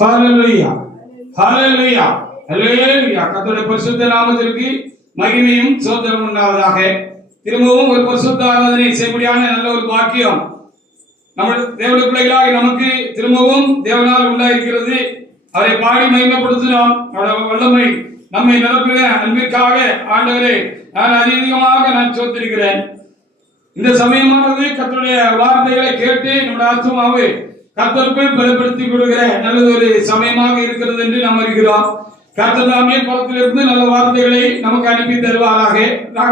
ஹalleluya ஹalleluya ஹalleluya. கர்த்தருடைய பரிசுத்த நாமத்திற்கு மகிமையும் ஸ்தோத்திரமும் உண்டாவதாக. திரும்பவும் ஒரு பரிசுத்த ஆராதனை செய்யக்கூடியான நல்ல ஒரு பாக்கியம் நம்ம தேவனுடைய பிள்ளைகளாக நமக்கு திரும்பவும் தேவனால் உண்டாயிருக்கிறது. அவரை பாடி மகிமைப்படுத்தினோம். அவருடைய வல்லமை நம்மை நிரப்புகிற அன்பிற்காக ஆண்டவரே நான் அதிகமாக சோத்திருக்கிறேன். இந்த சமயமானது கர்த்தருடைய வார்த்தைகளை கேட்டு நம்முடைய ஆத்துமாவை கர்த்தருக்குள் பலப்படுத்திக் கொள்கிற நல்லது ஒரு சமயமாக இருக்கிறது என்று நாம் அறிகிறோம். கர்த்தர் தாமே புறத்திலிருந்து நல்ல வார்த்தைகளை நமக்கு அனுப்பி தருவாராக.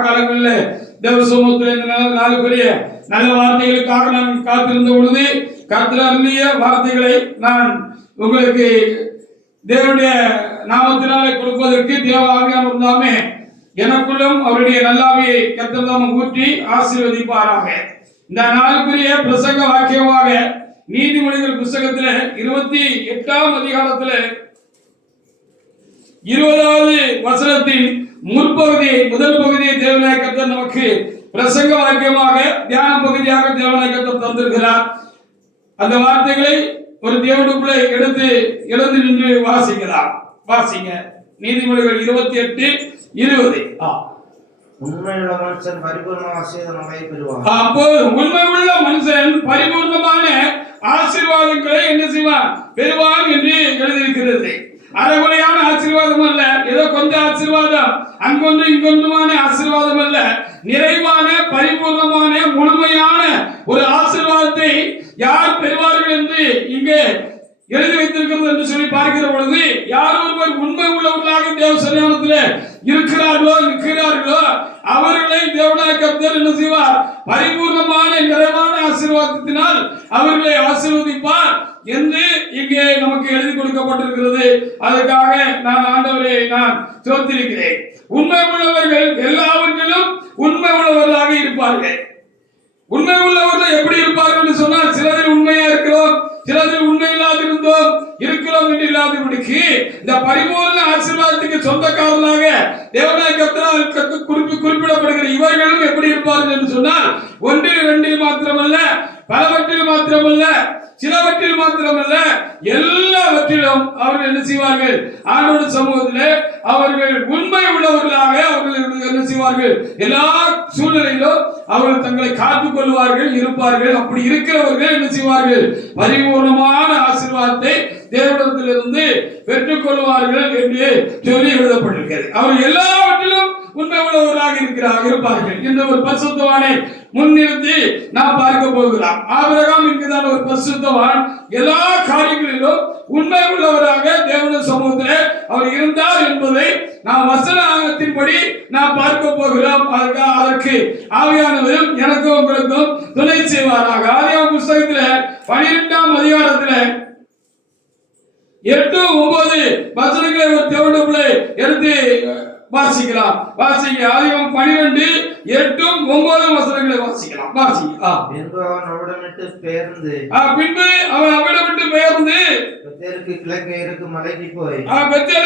காலங்களில் தேவ சமூகத்தில் நாளுக்குரிய நல்ல வார்த்தைகளுக்காக நான் காத்திருந்த பொழுது கர்த்தர் அருளிய வார்த்தைகளை நான் உங்களுக்கு தேவனுடைய நாமத்தினாலே கொடுப்பதற்கு தேவ ஆவியானவர் தாமே எனக்குள்ளும் அவருடைய நல்லாவியை கர்த்தர் தாமே ஊற்றி ஆசீர்வதிப்பாராக. இந்த நாளுக்குரிய பிரசங்க வாக்கியமாக நீதிமொழிகள் புத்தகத்தில் 28ஆம் அதிகாரத்தில் 20வது வசனத்தின் முற்பகுதியை முதல் பகுதியை தேவனாய கர்த்தர் நமக்கு பிரசங்க வாக்கியமாக தியான பகுதியாக தேவனாய கர்த்தர் தந்திருக்கிறார். அந்த வார்த்தைகளை ஒரு தேவனுக்குள்ளே எழுந்து நின்று வாசிக்கலாம். வாசிங்க. நீதிமொழிகள் 28:20. உண்மையுள்ள மனுஷன் பரிபூர்ண ஆசீர்வாதங்களை பெறுவான். அப்போது உண்மையுள்ள மனுஷன் பரிபூர்ணமான ஆசீர்வாதங்களை என்ன செய்வான்? பெறுவான் என்று எழுதியிருக்கிறது. அரைகுறையான ஆசீர்வாதம் அல்ல, ஏதோ கொஞ்சம் ஆசீர்வாதம் அங்கொன்று இங்கொன்றுமான ஆசீர்வாதம் அல்ல, நிறைவான பரிபூர்ணமான முழுமையான ஒரு ஆசீர்வாதத்தை யார் பெறுவார்கள் என்று இங்கே எழுதி வைத்திருக்கிறது என்று சொல்லி பார்க்கிற பொழுது யார் ஒருவர் உண்மை உள்ளவர்களாக தேவ சன்னிதானத்தில் நிற்கிறார்களோ அவர்களை தேவனாய கர்த்தர் என்ன செய்வார்? பரிபூர்ணமான நிறைவான ஆசீர்வாதத்தினால் அவர்களை ஆசீர்வதிப்பார் என்று இங்கே நமக்கு எழுதி கொடுக்கப்பட்டிருக்கிறது. அதற்காக நான் ஆண்டவரை நான் ஸ்தோத்திரிக்கிறேன். உண்மை உள்ளவர்கள் எல்லாவற்றிலும் உண்மை உள்ளவர்களாக இருப்பார்கள். உண்மை உள்ளவர்கள் எப்படி இருப்பார்கள் என்று சொன்னால், சிலரில் உண்மையா இருக்கிறோம், சிலரில் உண்மை இல்லாதிருந்தோம், இருக்கிறோம் என்று இல்லாதபடிக்கு இந்த பரிபூர்ண ஆசீர்வாதத்துக்கு சொந்தக்காரர்களாக தேவனாய கர்த்தரால் குறிப்பிடப்படுகிற இவர்களும் எப்படி இருப்பார்கள் என்று சொன்னால், ஒன்றில் இரண்டில் மாத்திரமல்ல, பலவற்றில் மாத்திரமல்ல, சிலவற்றில் மாத்திரமல்ல, எல்லாவற்றிலும் அவர்கள் என்ன செய்வார்கள்? ஆண்டவருடைய சமூகத்திலே அவர்கள் உண்மை உள்ளவர்களாக அவர்கள் என்ன செய்வார்கள்? எல்லா சூழ்நிலையிலும் அவர்கள் தங்களை காத்துக் கொள்வார்கள், இருப்பார்கள். அப்படி இருக்கிறவர்கள் என்ன செய்வார்கள்? பரிபூர்ணமான ஆசீர்வாதத்தை தேவனிடத்திலிருந்து பெற்றுக் கொள்வார்கள் என்று சொல்லி எழுதப்பட்டிருக்கிறது. அவர்கள் எல்லாவற்றிலும் உண்மை உள்ளவர்களாக இருப்பார்கள். இந்த ஒரு பரிசுத்தவானை முன்னிறுத்தி நாம் பார்க்க போகிறோம். ஆபிரகாம் என்கிறான் ஒரு பரிசுத்தவான். எல்லா காரியங்களிலும் உண்மை உள்ளவராக தேவனுடைய சமூகத்தில் அவர் இருந்தார் என்பதை நாம் வசனத்தின்படி நாம் பார்க்க போகிறோம். அதற்கு ஆவியானவரும் எனக்கும் உங்களுக்கும் துணை செய்வாராக. ஆதியாகம புத்தகத்தில் 12ஆம் அதிகாரத்தில் 8-9 வசனங்களை ஒரு தேவனுடைய எடுத்து வாசிக்கலாம். வாசிங்க. ஆதியாகமம் 12:8-9 வசனங்களை வாசிக்கலாம். வாசிங்க. பின்பு அவன் அவனிடமிட்டு பெயர்ந்து பெத்தேலுக்கு கிழக்கே இருக்கும் மலைக்கு போய் பெத்தேல்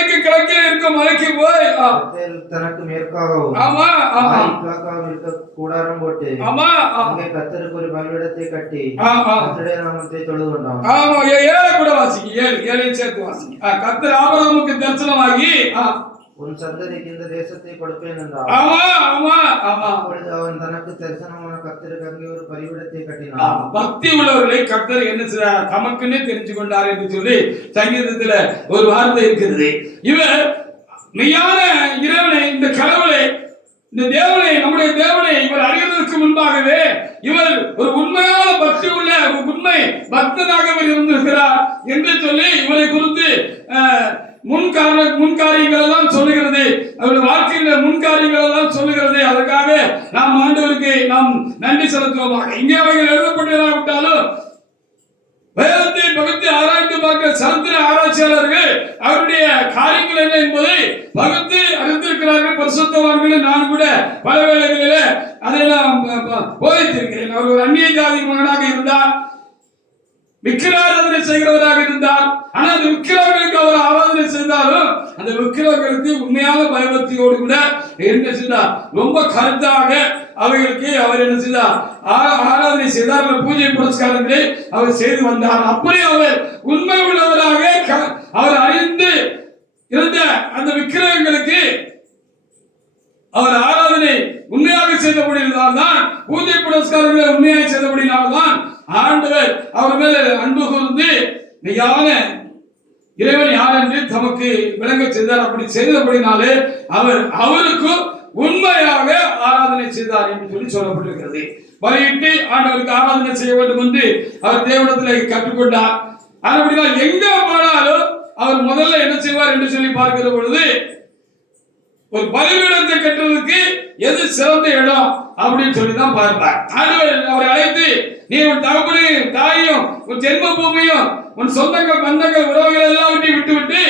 தனக்கு மேற்காகவும் கிழக்காகவும் இருக்க கூடாரம் போட்டு அங்கே கர்த்தருக்கு ஒரு பலிபீடத்தை கட்டி கர்த்தருடைய நாமத்தை தொழுது கொண்டான். கர்த்தர் ஆபிரகாமுக்கு தரிசனமாகி உன் சந்ததிக்கு இந்த தேசத்தை கொடுப்பேன் என்றார். அப்பொழுது அவன் தனக்கு தரிசனமான கர்த்தருக்கு அங்கே ஒரு பலிபீடத்தை கட்டினான். பக்தி உள்ளவர்களை கர்த்தர் என்ன செய்தார்? தமக்குன்னே தெரிஞ்சு கொண்டார் என்று சொல்லி சங்கீதத்துல ஒரு வார்த்தை இருக்கிறது. இவர் மெய்யான இறைவனை, இந்த கடவுளை, இந்த தேவனை, நம்முடைய தேவனை இவர் அறிவதற்கு முன்பாகவே இவர் ஒரு உண்மையான பக்தி உள்ள உண்மை பக்தனாக இருந்திருக்கிறார் என்று சொல்லி இவரை குறித்து முன்காரியங்கள் எல்லாம் சொல்லுகிறது. அவருடைய வாழ்க்கையில் முன்காரியங்கள் எல்லாம் சொல்லுகிறது. அதற்காக நாம் ஆண்டவருக்கு நாம் நன்றி செலுத்துவோமாக. இங்கே அவைகள் எழுதப்பட்டிராவிட்டாலும் வேதத்தை பகுத்து ஆராய்ந்து பார்க்கிற சரித்திர ஆராய்ச்சியாளர்கள் அவருடைய காரியங்கள் என்ன என்பதை பகுத்து அறிந்திருக்கிறார்கள். பரிசுத்தவான்கள் நான் கூட பல வேளைகளில் அதை நான் போதித்திருக்கிறேன். அவர் ஒரு அந்நிய ஜாதி மகனாக இருந்தார், விக்கிராராதனை செய்கிறவராக இருந்தார். ஆனால் அந்த விக்கிரங்களுக்கு அவர் ஆராதனை செய்தாலும் அந்த விக்கிரங்களுக்கு உண்மையான பயபக்தியோடு கூட என்ன செய்தார்? ரொம்ப கருத்தாக அவைகளுக்கு அவர் என்ன செய்தார்? ஆராதனை செய்தார். பூஜை புரஸ்காரங்களை அவர் செய்து வந்தார். அப்படி அவர் உண்மை உள்ளவராக இருந்த அந்த விக்கிரகங்களுக்கு அவர் ஆராதனை உண்மையாக செய்தபடியால்தான், பூஜை புரஸ்காரங்களை உண்மையாக செய்தபடியால்தான் ஆண்டவர் அவர் மேல அன்பு கூர்ந்து மெய்யான இறைவன் யார் என்று தமக்கு விளங்க செய்தார். அப்படி செய்தபடினாலே அவருக்கு உண்மையாக ஆராதனை செய்தார் என்று சொல்லி சொல்லப்பட்டிருக்கிறது. பலியிட்டு ஆண்டவருக்கு ஆராதனை செய்ய வேண்டும் என்று அவர் தேவனிடத்தில் கற்றுக்கொண்டார். அப்படினால் எங்க போனாலும் அவர் முதல்ல என்ன செய்வார் என்று சொல்லி பார்க்கிற பொழுது, ஒரு பலிபீடத்தை கட்டுறதுக்கு எது சிறந்த இடம் அப்படின்னு சொல்லி தான் பார்ப்பார். ஆண்டவர் அவரை அழைத்து, நீ உன் தகப்பனையும் தாயையும் உன் ஜென்ம பூமியும் உன் சொந்தங்கள் பந்தங்கள் உறவுகள் எல்லாம் விட்டு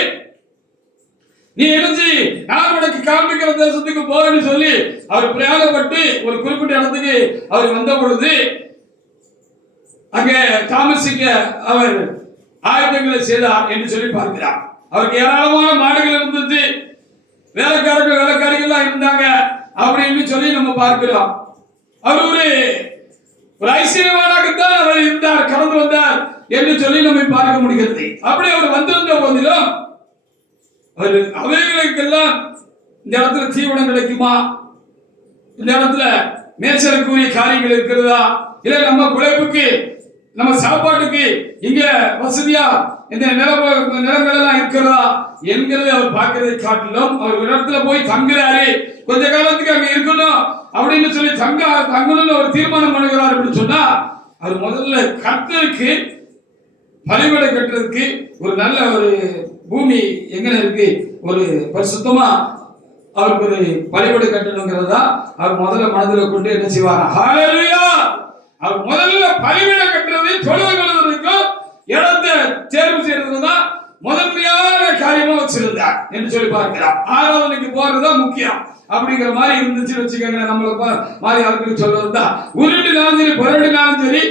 நீ எழுச்சி நான் உனக்கு காண்பிக்கிற தேசத்துக்கு போன்னு சொல்லி அவர் பிரயாணப்பட்டு ஒரு குறிப்பிட்ட இடத்துக்கு அவர் வந்த பொழுது அங்கே தாமசிக்க அவர் ஆயுதங்களை செய்தார் என்று சொல்லி பார்க்கிறார். அவருக்கு ஏராளமான மாடுகள் இருந்துச்சு, வேலைக்காரிகள் இருந்தாங்க அப்படின்னு சொல்லி நம்ம பார்க்கிறோம். அவர் ஒரு ஐஸ்வர்யவானாகத்தான் அவர் இருந்தார், கடந்து வந்தார் என்று சொல்லி நம்ம பார்க்க முடிகிறது. அப்படி அவர் வந்திருந்த போதிலும் அவைகளுக்கெல்லாம் இந்த இடத்துல தீவனம் கிடைக்குமா, இந்த இடத்துல மேய்ச்சலுக்குரிய காரியங்கள் இருக்கிறதா, இல்ல நம்ம பிழைப்புக்கு நம்ம சாப்பாட்டுக்கு இங்க வசதியா இந்த நிலங்கள் எல்லாம் இருக்கிறதா என்கிறதை அவர் பார்க்கிறதை காட்டிலும் அவர் இடத்துல போய் தங்குறாரு, கொஞ்ச காலத்துக்கு அங்க இருக்கணும் அப்படின்னு சொல்லி தங்கணும்னு அவர் தீர்மானம் பண்ணுகிறார் அப்படின்னு சொன்னா, அவர் முதல்ல கர்த்தருக்கு பலிபீட கட்டுறதுக்கு ஒரு நல்ல ஒரு பூமி எங்க இருக்கு, ஒரு பரிசுத்தமா அவருக்கு ஒரு பலிபீட கட்டணுங்கிறதா அவர் முதல்ல மனதில் கொண்டு என்ன செய்வார். ஹல்லேலூயா! அவர் முதல்ல பலிபீட கட்டுறது தொழுவதற்கும் இடத்தை தேர்வு செய்யறதுதான் முதன்மையான காரியமா வச்சிருந்தார் என்று சொல்லி பார்க்கிறார். ஆராதனைக்கு போறதுதான் முக்கியம் அப்படிங்கிற மாதிரி இருந்துச்சு வச்சுக்கோங்க. நம்மள மாதிரி யாருக்கு சொல்றதுதான் உருட்டினாலும் சரி புரட்டினாலும் சரி,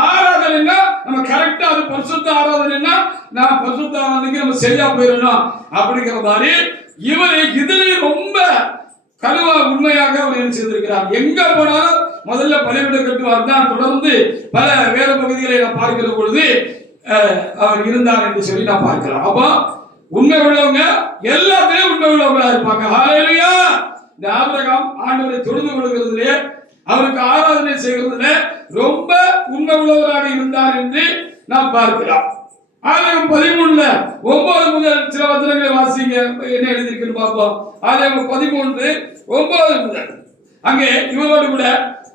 ஆராதனைன்னா நம்ம கரெக்டா அது பரிசுத்த ஆராதனைன்னா நான் பரிசுத்த ஆராதனைக்கு நம்ம சரியா போயிடணும் அப்படிங்கிற மாதிரி இவரை இதுல ரொம்ப கழுவா உண்மையாக அவர் என்ன செய்திருக்கிறார். எங்க போனாலும் முதல்ல பலிபீட கட்டுவார் தான். தொடர்ந்து பல வேத பகுதிகளை நான் பார்க்கிற பொழுது அவர் இருந்தார் என்று சொல்லி நான் பார்க்கலாம். அப்போ உண்மை உள்ளவங்க எல்லாத்திலையும் உண்மை உள்ளவங்களா இருப்பாங்க. ஹல்லேலூயா! இந்த ஆபிரகாம் ஆண்டவரை தொழுது கொள்கிறதுலே அவருக்கு ஆராதனை செய்கிறதுல ரொம்ப உண்மை உள்ளவராக இருந்தார் என்று நாம் பார்க்கிறோம். ஆதியாகமம் 13:9 முதல் சில வசனங்களை வாசிங்க, என்ன எழுதியிருக்குன்னு பார்ப்போம். ஆதியாகமம் 13:9 முதல் அங்கே இவரோடு கூட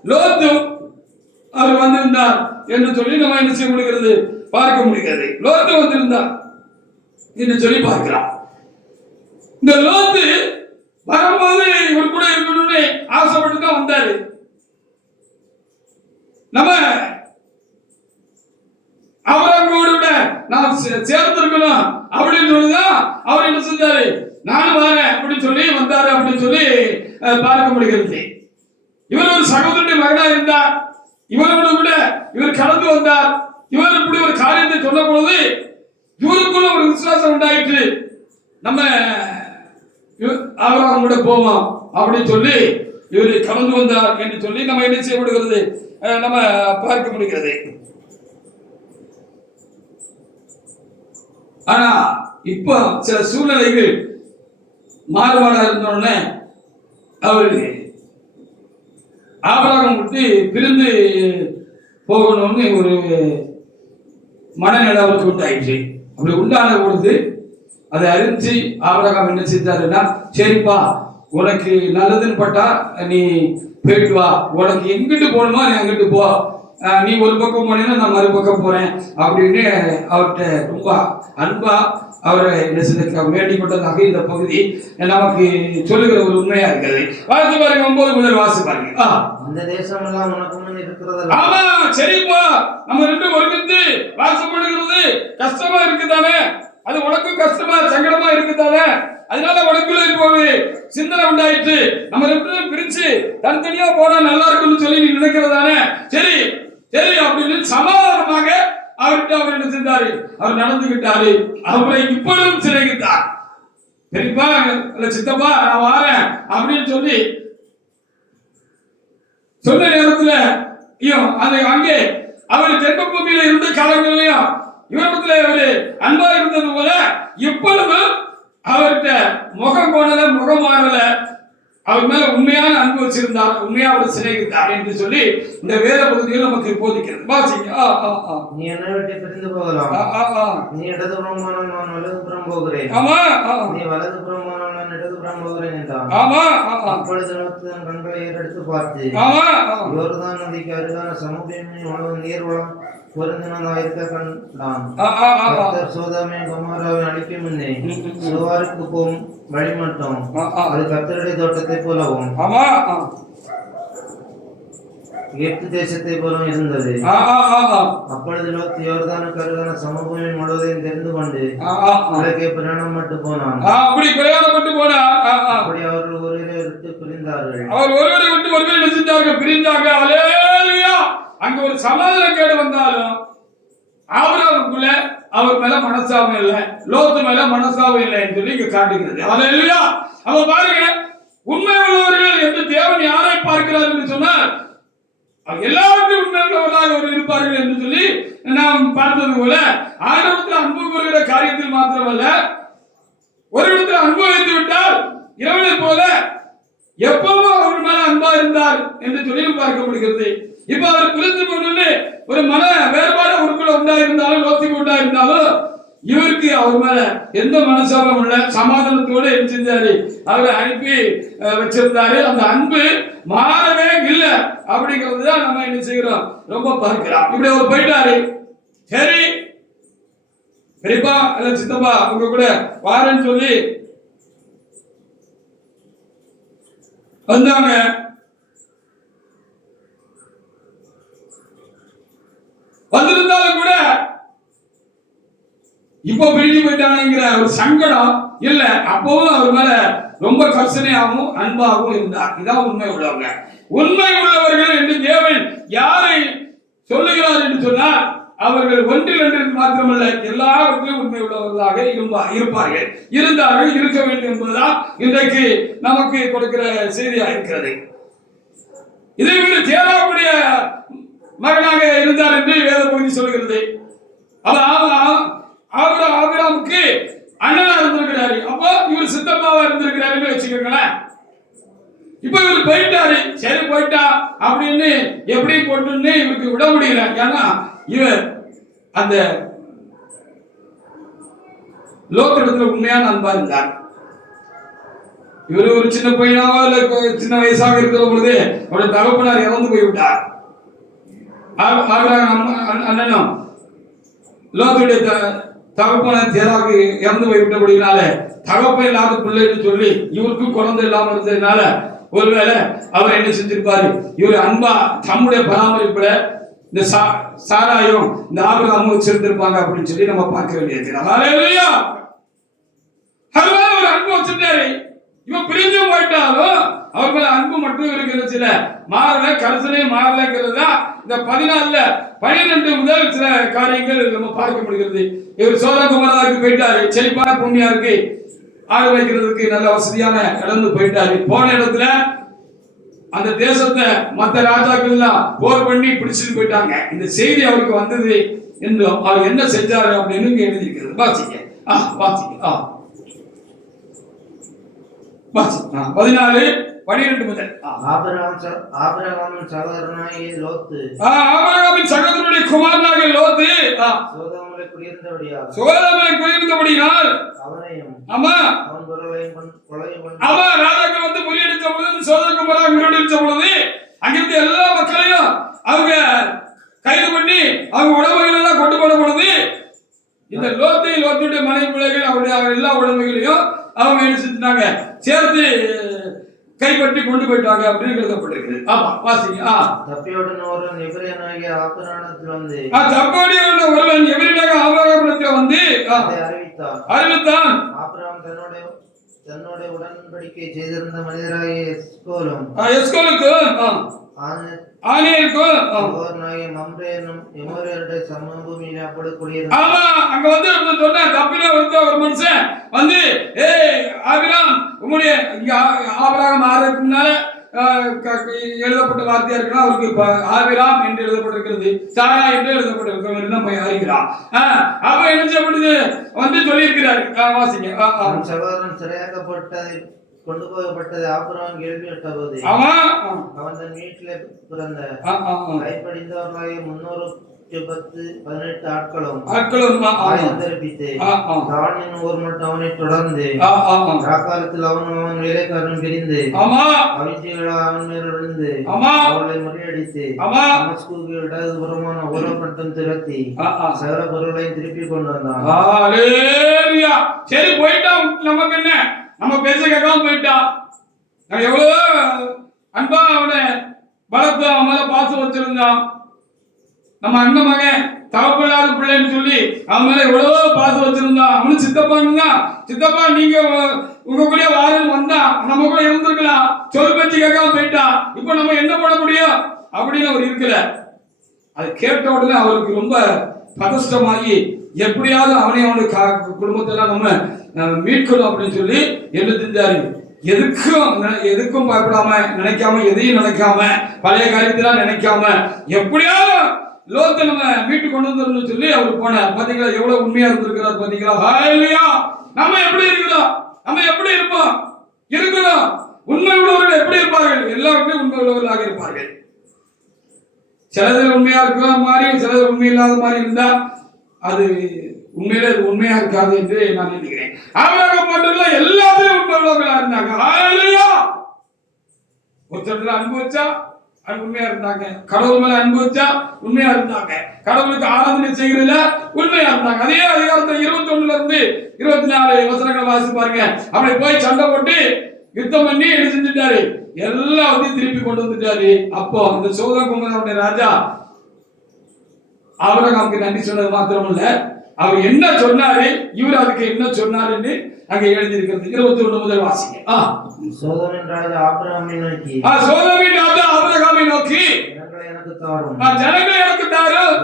லோத்தும் அவர் வந்திருந்தார் என்று சொல்லி நம்ம என்ன செய்ய முடிகிறது, பார்க்க முடிகிறது. லோத்து வந்திருந்தார் என்று சொல்லி பார்க்கிறோம். இந்த லோத்து வரும்போது இவர் கூட இருக்கணும்னு ஆசைப்பட்டு தான் வந்தாரு. நம்ம அவரோட நான் சேர்ந்திருக்கணும் அப்படின்னு சொல்லிதான் அவர் என்ன செஞ்சாரு, நானும் வரேன் அப்படின்னு சொல்லி வந்தாரு அப்படின்னு சொல்லி பார்க்க முடிகிறது. இவர் ஒரு சகோதரனுடைய மகனா இருந்தார், இவரோடு கூட இவர் கடந்து வந்தார். இவர் இப்படி ஒரு காரியத்தை சொன்ன பொழுது இவருக்குள்ள ஒரு விசுவாசம் உண்டாயிற்று, நம்ம ஆபிரகாம் கூட போவோம் அப்படின்னு சொல்லி இவர் கடந்து வந்தார் என்று சொல்லி நம்ம என்ன செய்யப்படுகிறது, நம்ம பார்க்க முடிகிறது. ஆனா இப்போ சில சூழ்நிலைகள் மாறுபாடா இருந்தோடனே அவரு ஆபிரகாம் விட்டு பிரிந்து போகணும்னு ஒரு மனநிலை அவருக்கு உண்டாயிடுச்சு. அப்படி உண்டான பொழுது அதை அறிஞ்சு ஆபிரகாம் என்ன செஞ்சாருன்னா, சரிப்பா உனக்கு நல்லதுன்னு பட்டா நீ போயிட்டு வா, உனக்கு எங்கிட்டு போகணுமோ நீ அங்கிட்டு போ, நீ ஒரு பக்கம் போனீங்கன்னா நான் மறுபக்கம் போறேன் அப்படின்னு அவர்கிட்ட ரொம்ப அன்பா அவரை என்ன செஞ்ச வேண்டிக் கொண்டதாக இந்த பகுதி நமக்கு சொல்லுகிற ஒரு உண்மையா இருக்கிறது. வாசி பாருங்க, 9 முதல் வாசி பாருங்க. அந்த தேசம் எல்லாம் உனக்கு முன் இருக்கிறது. ஆமா, சரிப்பா, நம்ம ரெண்டு ஒருமித்து வாசப்படுகிறது கஷ்டமா இருக்குதானே, அது உனக்கும் கஷ்டமா சங்கடமா இருக்குதானே, அதனால உனக்குள்ள இப்போ சிந்தனை உண்டாயிட்டு நம்ம ரெண்டு பேரும் பிரிச்சு தனித்தனியா போனா நல்லா இருக்கும்னு சொல்லி நீ நினைக்கிறதானே, சரி சரி அப்படின்னு சமாதானமாக அவர்கிட்ட அவர் என்ன செஞ்சாரு, அவர் நடந்துகிட்டாரு. அவரை இப்பொழுதும் சிறைகிட்டார். பெரியப்பா இல்ல சித்தப்பா நான் வாரேன் அப்படின்னு சொல்லி சொன்ன நேரத்துல அங்கே அவர் ஜென்ம பூமியில இருந்த காலங்களிலையும் இவரிடத்துல ஒரு அன்பா இருந்தது போல இப்பொழுதும் அவர்கிட்ட அவர் மேல உண்மையான அன்பு வச்சிருந்தார், உண்மையா அவர் சிநேகித்தார் என்று சொல்லி இந்த வேத பகுதியில் நமக்கு போதிக்கிறது. வாசிங்க. நீ என்னை விட்டு பிரிந்து போகலாம், நீ இடதுபுறம் போனால் நான் வலதுபுறம் போகிறேன், ஆமா, நீ வலதுபுறம் போனால் நான் இடதுபுறம் போகிறேன் என்றான். ஆமா. அப்பொழுது லோத்து தன் கண்களை ஏறெடுத்து பார்த்து, ஆமா, யோர்தான் நதிக்கு அருகான சமுத்திரத்தின் உணவு நீர்வளம் பொருந்தினதாயிருக்க கண்டான். கர்த்தர் சோதோமையும் கொமோராவையும் அழிக்கும் முன்னே சோவாருக்கு போகும் வழி மட்டும் அது கர்த்தருடைய தோட்டத்தை போலவும் எகிப்து தேசத்தை போலவும் இருந்தது. அப்பொழுது லோத்து யோர்தானுக்கு அருகான சமபூமி முழுவதையும் தெரிந்து கொண்டு கிழக்கே பிரயாணப்பட்டு போனான். அப்படி அவர்கள் ஒருவரை விட்டு பிரிந்தார்கள். அங்க ஒரு சமாதான கேடு வந்தாலும் ஆபிரகாமுக்குள்ள அவர் மேல மனசாபம் இல்லை, லோத்து மேல மனசாபம் இல்லை என்று சொல்லி இங்க காட்டுகிறது. அல்லேலூயா. அப்ப பாருங்க, உண்மை உள்ளவர்கள் என்று தேவன் யாரை பார்க்கிறார் என்று சொன்னால் எல்லாருக்கும் உண்மை உள்ளவர்களாக ஒரு இருப்பார்கள் என்று சொல்லி நாம் பார்த்தது போல ஆயிரத்தில் அன்பு கூறுகிற காரியத்தில் மாத்திரமல்ல, ஒரு இடத்தில் அன்பு வைத்து விட்டால் இறைவனை போல எப்பவும் அவர் மேல அன்பா இருந்தார் என்று சொல்லி பார்க்கப்படுகிறது. இப்ப அவர் புரிந்து கொண்டு ஒரு மன வேறுபாடு அவருக்குள்ள உண்டாயிருந்தாலும் லோத்துக்கு உண்டாயிருந்தாலும் இவருக்கு அவர் மேல எந்த மனசாபம் உள்ள சமாதானத்தோடு என்ன செஞ்சாரு, அவரை அனுப்பி வச்சிருந்தாரு. அந்த அன்பு மாறவே இல்லை அப்படிங்கிறதுதான் நம்ம என்ன செய்கிறோம், ரொம்ப பார்க்கிறோம். இப்படி அவர் போயிட்டாரு, சரி பெரியப்பா இல்ல சித்தப்பா அவங்க கூட வாரன்னு சொல்லி வந்தாங்க. வந்திருந்தாலும் கூட இப்ப பிரிஞ்சு போயிட்டானுங்கிற ஒரு சங்கடம் இல்ல, அப்பவும் அவர் மேல ரொம்ப கர்சனையாகவும் அன்பாகவும் இருந்தார். இதான் உண்மை உள்ளவங்க. உண்மை உள்ளவர்கள் என்று தேவன் யாரை சொல்லுகிறார் என்று சொன்னால் அவர்கள் ஒன்றில் ஒன்று மாத்திரமல்ல எல்லாவற்றிலும் உண்மை உள்ளவர்களாக இருப்பார்கள், இருந்தார்கள், இருக்க வேண்டும் என்பதுதான் இன்றைக்கு நமக்கு கொடுக்கிற செய்தியா இருக்கிறது. இதை விட தேராவுடைய மகனாக இருந்தார் என்று வேத பகுதி சொல்கிறது. ஆபிரகாமுக்கு அண்ணனா இருந்திருக்கிறாரு, அப்போ இவர் சித்தப்பாவா இருந்திருக்கிறாருன்னு வச்சுக்கோங்களேன். இப்ப இவர் போயிட்டாரு, சரி போயிட்டா அப்படின்னு எப்படி போட்டுன்னு இவருக்கு விட முடியல. ஏன்னா இவர் அந்த லோகத்துல உண்மையான அன்பா இருந்தார். இவரு ஒரு சின்ன பையனாவோ இல்ல சின்ன வயசாக இருக்கிற பொழுது அவருடைய தகப்பனார் இறந்து போய்விட்டார். அண்ணனும் லோத்துடைய தகப்பனார் தேராக இறந்து போய்விட்டபடினால தகப்பன் இல்லாத பிள்ளைன்னு சொல்லி இவருக்கும் குழந்தை இல்லாம இருந்ததுனால ஒருவேளை அவர் என்ன செஞ்சிருப்பாரு, இவர் அன்பா தம்முடைய பராமரிப்புல இந்த சாராயும் இந்த ஆபிரகாமும் வச்சிருந்திருப்பாங்க அப்படின்னு சொல்லி நம்ம பார்க்க வேண்டியது. ஹல்லேலூயா. ஒரு அன்பு வச்சிருந்தாரு. இவன் பிரிஞ்சு போயிட்டாலும் அவர் மேல அன்பு மட்டும் இருக்கிற சில மாறல, கரிசனை மாறலங்கிறது தான் இந்த 14 முதல் சில காரியங்கள் நம்ம பார்க்க முடிகிறது. இவர் சோதகுமாராவுக்கு போயிட்டாரு, செழிப்பான பூமியா இருக்கு, ஆடு வைக்கிறதுக்கு நல்ல வசதியான இடந்து போயிட்டாரு. போன இடத்துல அந்த தேசத்தை மற்ற ராஜாக்கள் எல்லாம் போர் பண்ணி பிடிச்சிட்டு போயிட்டாங்க. இந்த செய்தி அவருக்கு வந்தது என்றும் அவர் என்ன செஞ்சாரு அப்படின்னு எழுதியிருக்கிறது. வாசிக்க 14:12 முதல். ஆபிரகாமின் சகோதரனாகிய லோத்து, ஆபிரகாமின் சகோதரனுடைய குமாரனாகிய லோத்து சோதோமிலே குடியிருந்தபடியால் அவனையும் ஆமா அவன் கொலையும் ஆமா ராஜாக்கள் வந்து முறியடிச்ச பொழுது சோதோகுமாரை முறியடிச்ச பொழுது அங்கிருந்த எல்லா மக்களையும் அவங்க கைது பண்ணி அவங்க உடமைகள் எல்லாம் கொண்டு போன பொழுது இந்த லோத்துடைய மனைவி பிள்ளைகள் அவருடைய எல்லா உடமைகளையும் அவங்க என்ன செஞ்சுட்டாங்க, சேர்த்து கைப்பற்றி கொண்டு போயிட்டாங்க அப்படின்னு எழுதப்பட்டிருக்குது. ஆமா வாசிங்க. தப்பியோடன் ஒருவன் எபிரேயனாகிய ஆபிரகாமிடத்தில் வந்து அறிவித்தான். ஆபிரகாம் தன்னோட உடன்படிக்கை செய்திருந்த மனிதராகிய எஸ்கோலுக்கு சமபூமியில அப்படி அங்க வந்து தப்பின ஒரு மனுஷன் வந்து ஆபிரகாம் உங்களுடைய ஆபிரகாம் ஆறதுக்கு முன்னால எழுதப்பட்ட வார்த்தையா இருக்குன்னா அவருக்கு ஆபிரகாம் என்று எழுதப்பட்டிருக்கிறது, சாரா என்று எழுதப்பட்டிருக்கிறது நம்ம அறிகிறான். அப்ப என்ன செய்யப்படுது வந்து சொல்லி இருக்கிறாரு. வாசிங்க. சகோதரன் சிறையாக்கப்பட்ட கொண்டு போகப்பட்டது ஆபிரகாம் கேள்விப்பட்ட போது ஆமா அவன் தன் வீட்டிலே பிறந்த கைப்படிந்தவர்களாகிய 318 ஆட்களும் ஆயுதரிப்பித்து தான் என்னும் ஊர் மட்டும் அவனை தொடர்ந்து காலத்தில் அவன் வேலைக்காரன் பிரிந்து அவிச்சைகளால் அவன் மேல் விழுந்து அவர்களை முறியடித்து தமஸ்குவுக்கு இடதுபுறமான ஊரம் மட்டும் திரட்டி சகல பொருளையும் திருப்பி கொண்டு வந்தான். சரி போயிட்டான். நமக்கு என்ன, நம்ம பேச கேட்காம போயிட்டான். எவ்வளவு அன்பா அவனை வளர்த்து அவன் மேல பாசம் வச்சிருந்தான். நம்ம அண்ணன் மகன் தகப்பல்லாத பிள்ளைன்னு சொல்லி அவன் மேல எவ்வளவோ பாசம் வச்சிருந்தான். அவனு சித்தப்பான்னா சித்தப்பா நீங்க உங்க கூட வாரன்னு வந்தா நம்ம கூட இருந்திருக்கலாம். சொல் பேச்சு கேட்காம போயிட்டான். இப்ப நம்ம என்ன பண்ண முடியும் அப்படின்னு அவர் இருக்கல. அது கேட்ட உடனே அவருக்கு ரொம்ப பதஷ்டமாகி எப்படியாவது அவனுடைய குடும்பத்தெல்லாம் நம்ம மீட்கணும் அப்படின்னு சொல்லி என்ன செஞ்சாரு. எதுக்கும் பயப்படாம, நினைக்காம, எதையும் நினைக்காம, பழைய காரியத்தெல்லாம் நினைக்காம எப்படியாவது லோத்தை நம்ம மீட்டு கொண்டு வந்துடணும்னு சொல்லி அவர் போனார். பாத்தீங்களா எவ்வளவு உண்மையா இருந்திருக்கிறார். பாத்தீங்களா ஹல்லேலூயா. நம்ம எப்படி இருக்கிறோம், நம்ம எப்படி இருப்போம் இருக்கணும். உண்மை உள்ளவர்கள் எப்படி இருப்பார்கள், எல்லாருமே உண்மை உள்ளவர்களாக இருப்பார்கள். சிலது உண்மையா இருக்கிற மாதிரி, சிலது உண்மை இல்லாத மாதிரி இருந்தா அது உண்மையிலே உண்மையா இருக்காது என்று நான் நினைக்கிறேன். ஆபிரகாம் மட்டும் எல்லாத்திலும் உண்மை உள்ளவர்களா இருந்தாங்க. ஹல்லேலூயா. ஒருத்தர் அன்பு வச்சா உண்மையா இருந்தாங்க. கடவுள் மேல அன்பு வச்சா உண்மையா இருந்தாங்க. கடவுளுக்கு ஆராதனை செய்கிறதுல உண்மையா இருந்தாங்க. அதே அதிகாரத்தை 21 இருந்து 24 வசனங்களை வாசி பாருங்க. அப்படி போய் சண்டை போட்டு யுத்தம் பண்ணி என்ன செஞ்சுட்டாரு, எல்லாத்தையும் திருப்பி கொண்டு வந்துட்டாரு. அப்போ இந்த சோதம் குமாரனுடைய ராஜா ஆபிரகாமுக்கு நன்றி சொன்னது மாத்திரம் இல்ல, அவர் என்ன சொன்னாரு, இவர் அதுக்கு என்ன சொன்னாருன்னு அங்க எழுதி இருக்கிறது. 21 முதல் வாசிங்க. சோதோமின் ராஜா ஆபிரகாமை நோக்கி ஜனங்களை எனக்கு தாரும்,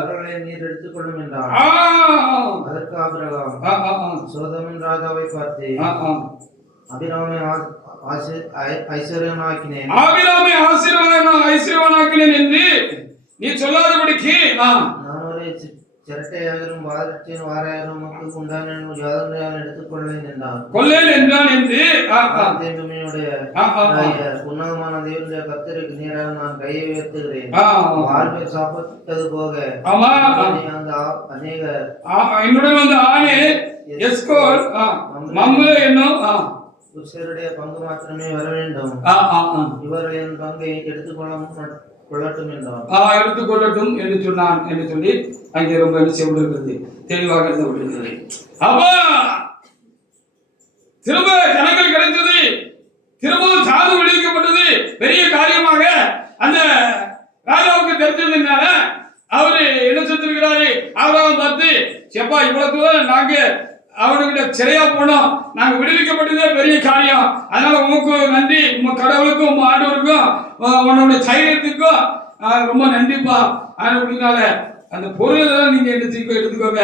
அவர்களை நீர் எடுத்துக்கொள்ளும் என்றார். அதற்கு ஆபிரகாம் சோதோமின் ராஜாவை பார்த்து அபிராமை ஐஸ்வர்யனாக்கினேன் என்று நீ சொல்லாதபடிக்கு நான் ஒரு சிரட்டையாயிரம் வாரத்தின் 6000 மக்களுக்கு உண்டான எடுத்துக்கொள்ளேன் என்றான். கொள்ளேன் என்றான் என்று உன்னதமான தேவனுடைய கர்த்தருக்கு நேராக நான் கையை உயர்த்துகிறேன். வாழ்வில் சாப்பிட்டது போக அநேக என்னுடன் வந்த ஆணே எஸ்கோல் மம்லே என்னும் புருஷருடைய பங்கு மாத்திரமே வர வேண்டும். இவர்கள் என் பங்கை எடுத்துக்கொள்ளட்டும் என்றான். எடுத்துக்கொள்ளட்டும் என்று சொன்னான் என்று சொல்லி அங்கே ரொம்ப என்ன செய்யப்படுகிறது, தெளிவாக எழுதப்படுகிறது. அப்ப திரும்ப ஜனங்கள் கிடைத்தது, திரும்பவும் சாது விடுவிக்கப்பட்டது பெரிய காரியமாக அந்த ராஜாவுக்கு தெரிஞ்சதுனால அவரு என்ன செஞ்சிருக்கிறாரு, ஆபிரகாம் பார்த்து செப்பா இவ்வளவு தூரம் நாங்க அவனுக்கிட்ட சிறையா போனோம், நாங்க விடுவிக்கப்பட்டதே பெரிய காரியம், அதனால உமக்கு நன்றி, உங்க கடவுளுக்கும் உங்க ஆண்டவருக்கும் உன்னோட தைரியத்துக்கும் ரொம்ப நன்றிப்பா அப்படின்னால அந்த பொருளெல்லாம் நீங்க எடுத்துக்கோங்க,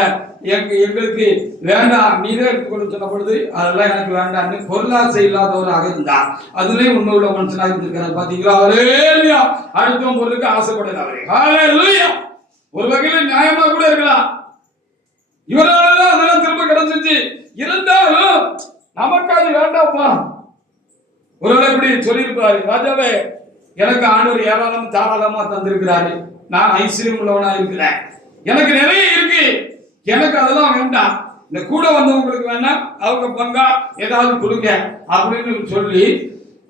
எங்களுக்கு வேண்டாம், நீதான் எடுத்துக்கொண்டு சொன்ன பொழுது அதெல்லாம் எனக்கு வேண்டாம்னு பொருளாசை இல்லாதவராக இருந்தார். அதுலயும் உண்மை உள்ள மனுஷனாக இருந்திருக்கிறார். பாத்தீங்களா, ஹல்லேலூயா. அடுத்த பொருளுக்கு ஆசைப்படல அவரு. ஹல்லேலூயா. ஒரு வகையில நியாயமா கூட இருக்கலாம், இவராலதான் அதெல்லாம் திரும்ப கிடைச்சிச்சு, இருந்தாலும் நமக்கு அது வேண்டாம்ப்பா. ஒருவேளை இப்படி சொல்லியிருப்பாரு, ராஜாவே எனக்கு ஆண்டவர் ஏராளம் தாராளமா தந்திருக்கிறாரு, நான் ஐஸ்வர்யம் உள்ளவனா இருக்கிறேன், எனக்கு நிறைய இருக்கு, எனக்கு அதெல்லாம் வேண்டாம், இந்த கூட வந்தவங்களுக்கு வேணா அவங்க பங்கா ஏதாவது கொடுங்க அப்படின்னு சொல்லி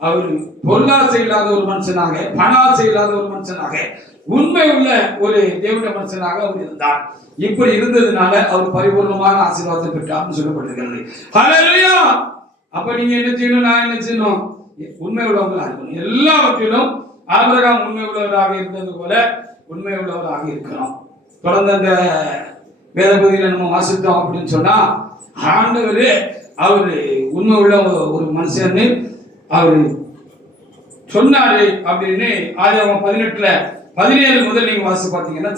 அவர் பொருளாசை இல்லாத ஒரு மனுஷனாக, பணாசை இல்லாத ஒரு மனுஷனாக, உண்மை உள்ள ஒரு தேவனுடைய மனுஷனாக அவர் இருந்தார். இப்படி இருந்ததுனால அவர் பரிபூர்ணமான ஆசீர்வாதத்தை பெற்றார்னு சொல்லப்பட்டிருக்கிறது. ஹல்லேலூயா. அப்ப நீங்க என்ன செய்யணும், நான் என்ன செய்யணும், உண்மை உள்ளவர்களாக இருக்கணும். எல்லாவற்றிலும் ஆபிரகாம் உண்மை உள்ளவராக இருந்தது போல உண்மை உள்ளவராக இருக்கணும். தொடர்ந்து அந்த வேத பகுதியில நம்ம வாசித்தோம் அப்படின்னு சொன்னா, ஆண்டவரு அவரு உண்மை உள்ள ஒரு மனுஷன்னு அவரு சொன்னாரு அப்படின்னு ஆதியாகமம் 18:17 முதல் நீங்க வாசி பார்த்தீங்கன்னா